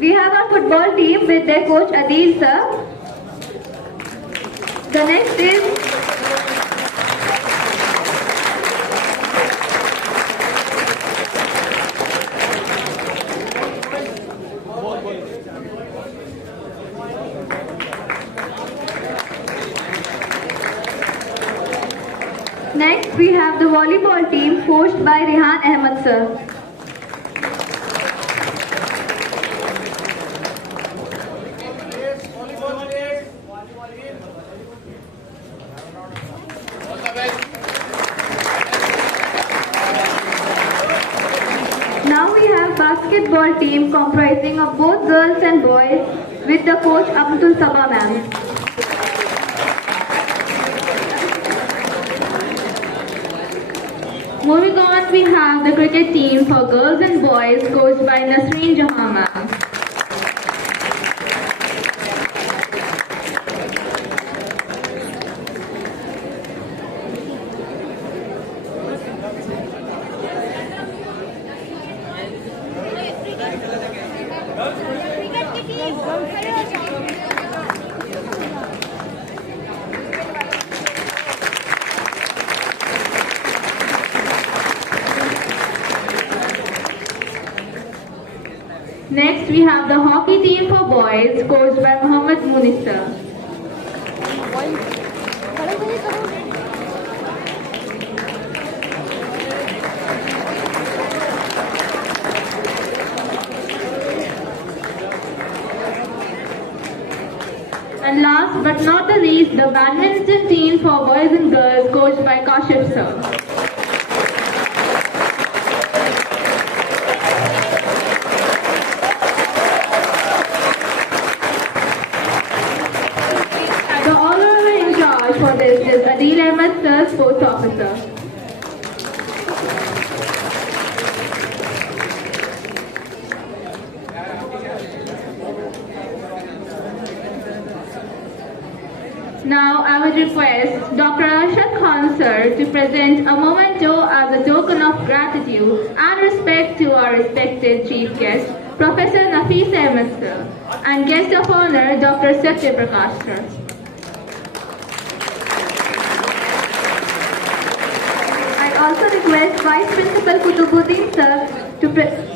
We have our football team with their coach Adil sir. The next is Next, we have the volleyball team coached by Rehan Ahmed sir. Now we have basketball team comprising of both girls and boys with the coach Abdul Sabah ma'am. Moving on, we have the cricket team for girls and boys coached by Nasreen Jahan ma'am. we have the hockey team for boys coached by Mohammad Munissa. And last but not the least, the badminton team for boys and girls coached by Kaushik sir. The all-rounder in charge for this is Adil Ahmed sir, sports officer. Now I would request Dr. Arshad Khan sir to present a memento as a token of gratitude and respect to our respected chief guest, Professor Nafis Ahmed sir, and guest of honor, Dr. Satya Prakash sir. I also request Vice Principal Kutubuddin sir to present.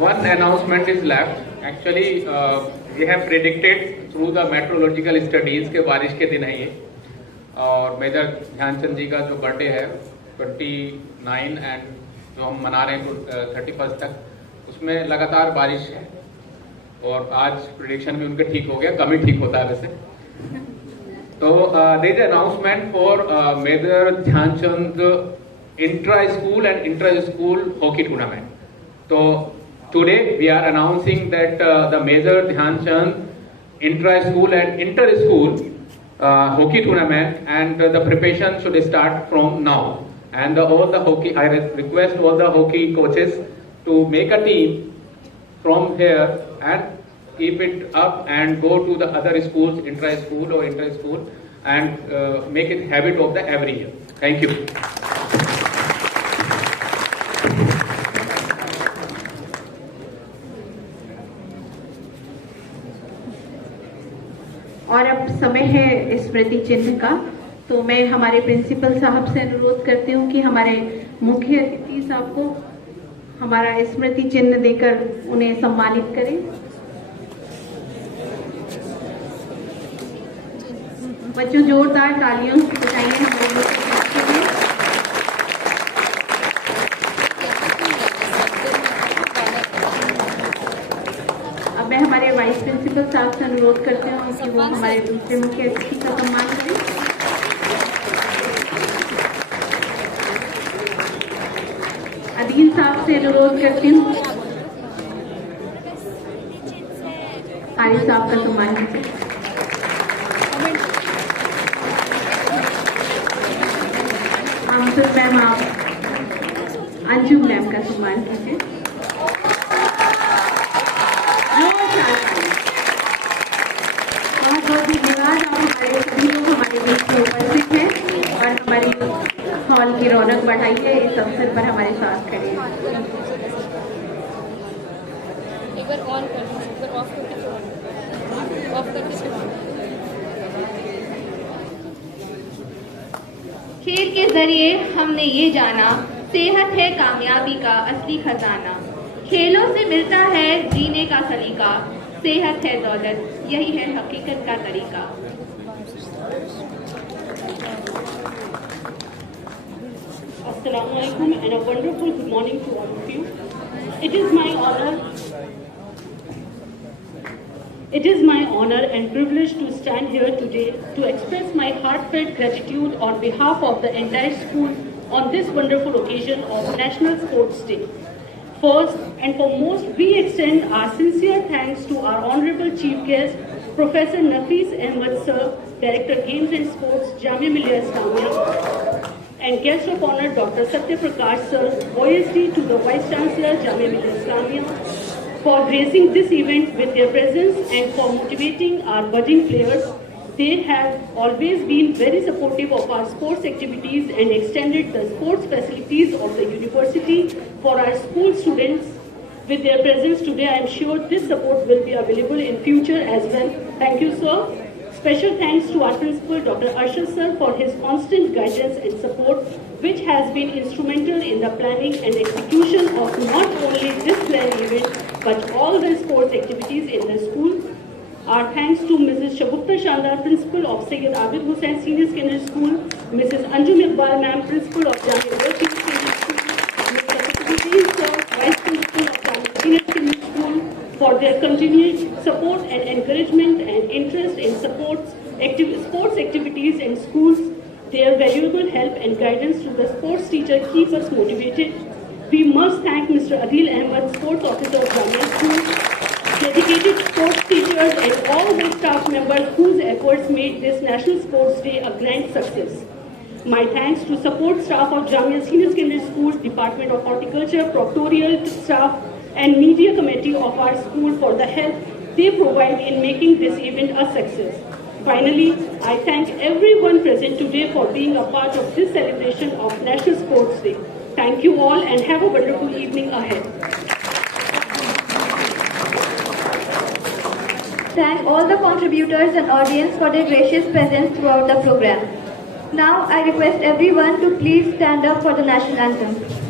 One announcement is left. Actually, we have predicted through the meteorological studies के बारिश के दिन है ये, और major Dhyanchand जी का जो birthday है 29 एंड जो हम मना रहे हैं 31 तक, उसमें लगातार बारिश है और आज प्रेडिक्शन भी उनके ठीक हो गया, कम ही ठीक होता है वैसे. तो there is announcement for major Dhyanchand intra school and inter school hockey tournament. So today we are announcing that the Major Dhyan Chand intra-school and inter-school hockey tournament, and the preparation should start from now. And all the hockey, I request all the hockey coaches to make a team from here and keep it up and go to the other schools, intra-school or inter-school, and make it habit of the every year. Thank you. और अब समय है स्मृति चिन्ह का, तो मैं हमारे principal साहब से अनुरोध करती हूँ कि हमारे मुख्य अतिथि साहब को हमारा स्मृति चिन्ह देकर उन्हें सम्मानित करें. बच्चों जोरदार तालियों से बजाइए हमारे मुख्य अतिथि के लिए. मैं हमारे वाइस प्रिंसिपल साहब से अनुरोध करते हूँ कि वो हमारे दूसरे मुख्य अतिथि का सम्मान करें. अदील साहब से अनुरोध करती हूँ आरिफ साहब का सम्मान कीजिए. आमसुर मैम, आप अंजुम मैम का सम्मान कीजिए. बहुत धन्यवाद. आप हमारे सभी लोग हमारे बीच में उपस्थित हैं और हमारी हॉल की रौनक बढ़ाइए, इस अवसर पर हमारे साथ खड़े हैं. एक बार ऑन कर, एक बार ऑफ करके खेल के जरिए हमने ये जाना, सेहत है कामयाबी का असली खजाना. खेलों से मिलता है जीने का सलीका, सेहत है दौलत, यही है हकीकत का तरीका. Assalamu alaikum and a wonderful good morning to all of you. It is my honor and privilege to stand here today to express my heartfelt gratitude on behalf of the entire school on this wonderful occasion of National Sports Day. First and foremost, we extend our sincere thanks to our Honorable Chief Guest, Professor Nafis Ahmed Sir, Director Games and Sports, Jamia Millia Islamia, and Guest of Honor, Dr. Satya Prakash Sir, OSD to the Vice Chancellor, Jamia Millia Islamia, for gracing this event with their presence and for motivating our budding players. They have always been very supportive of our sports activities and extended the sports facilities of the university for our school students. With their presence today, I am sure this support will be available in future as well. Thank you, sir. Special thanks to our principal, Dr. Arshad sir, for his constant guidance and support, which has been instrumental in the planning and execution of not only this planned event, but all the sports activities in the school. Our thanks to Mrs. Shagufta Shandar, Principal of Sayyid Abid Hussain Senior Secondary School, Mrs. Anjum Iqbal Ma'am, Principal of Jamia Senior Secondary School, Mr. Sukhdev Sir, Vice Principal of Jamia Senior Secondary School, for their continued support and encouragement and interest in sports activities in schools. Their valuable help and guidance to the sports teacher keep us motivated. We must thank Mr. Adil Ahmed, Sports Officer of Jamia School, dedicated sports teachers and all the staff members whose efforts made this National Sports Day a grand success. My thanks to support staff of Jamia Senior Secondary School, Department of Horticulture, proctorial staff and media committee of our school for the help they provide in making this event a success. Finally, I thank everyone present today for being a part of this celebration of National Sports Day. Thank you all and have a wonderful evening ahead. Thank all the contributors and audience for their gracious presence throughout the program. Now I request everyone to please stand up for the national anthem.